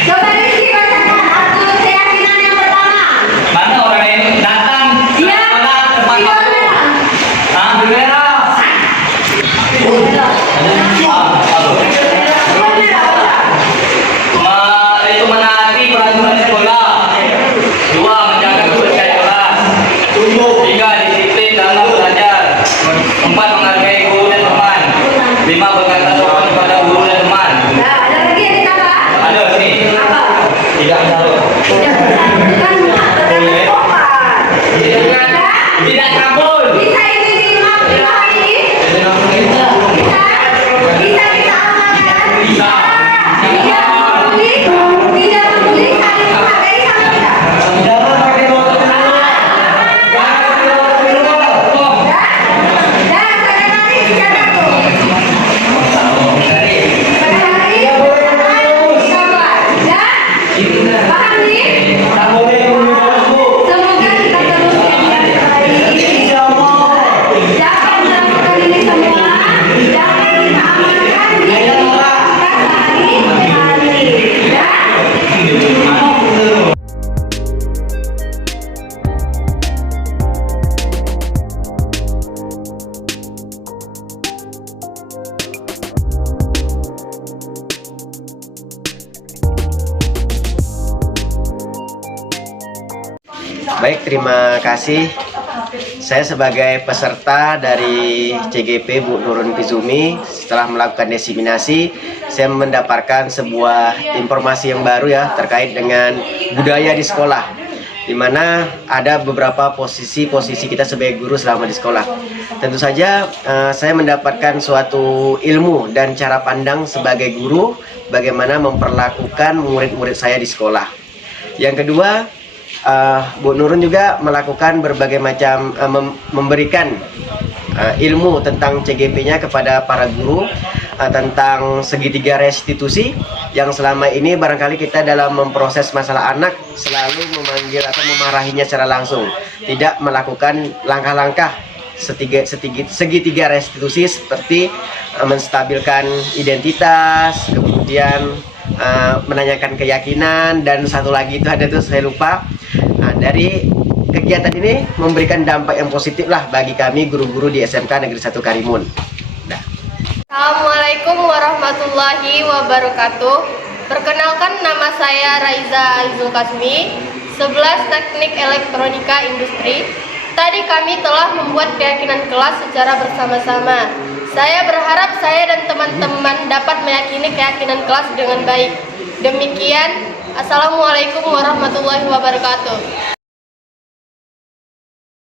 Coba Rizky bacakan arti keyakinan yang pertama. Mana orang yang datang? Iya. Sekolah tepat Iya, waktu. Bella. Ah, Bella. Itu menaati peraturan sekolah. 2. Menjaga kebersihan kelas. 3. Disiplin dalam belajar. 4. Menghargai guru dan teman. 5. Berkata sopan kepada guru dan teman. Nah, ada lagi yang ditambah? Ada sini. Apa? Tidak tahu. Tidak kan terkait sopan. Tidak kabur. Bisa ini dimahami? Bisa? Bisa kita amalkan? Bisa. Tidak peduli? Tidak peduli saling menghargai sama kita? Dan sehari-hari dijaga tuh. Sehari-hari sabar. Dan paham nih? Semoga kita terus jangan melakukan ini semua. Jangan kita amalkan di kehidupan kita sehari-hari. Dan Baik, terima kasih. Saya sebagai peserta dari CGP Bu Nurun Pizumi, setelah melakukan diseminasi, saya mendapatkan sebuah informasi yang baru ya terkait dengan budaya di sekolah, di mana ada beberapa posisi kita sebagai guru selama di sekolah. Tentu saja saya mendapatkan suatu ilmu dan cara pandang sebagai guru bagaimana memperlakukan murid-murid saya di sekolah. Yang kedua, Bu Nurun juga melakukan berbagai macam memberikan ilmu tentang CGP-nya kepada para guru tentang segitiga restitusi yang selama ini barangkali kita dalam memproses masalah anak selalu memanggil atau memarahinya secara langsung, tidak melakukan langkah-langkah segitiga restitusi seperti menstabilkan identitas, kemudian menanyakan keyakinan, dan satu lagi itu ada tuh saya lupa. Nah, dari kegiatan ini memberikan dampak yang positif lah bagi kami guru-guru di SMK Negeri 1 Karimun. Nah. Assalamualaikum warahmatullahi wabarakatuh. Perkenalkan, nama saya Raiza Aizul Kasmi, 11 Teknik Elektronika Industri. Tadi kami telah membuat keyakinan kelas secara bersama-sama. Saya berharap saya dan teman-teman dapat meyakini keyakinan kelas dengan baik. Demikian, Assalamualaikum warahmatullahi wabarakatuh.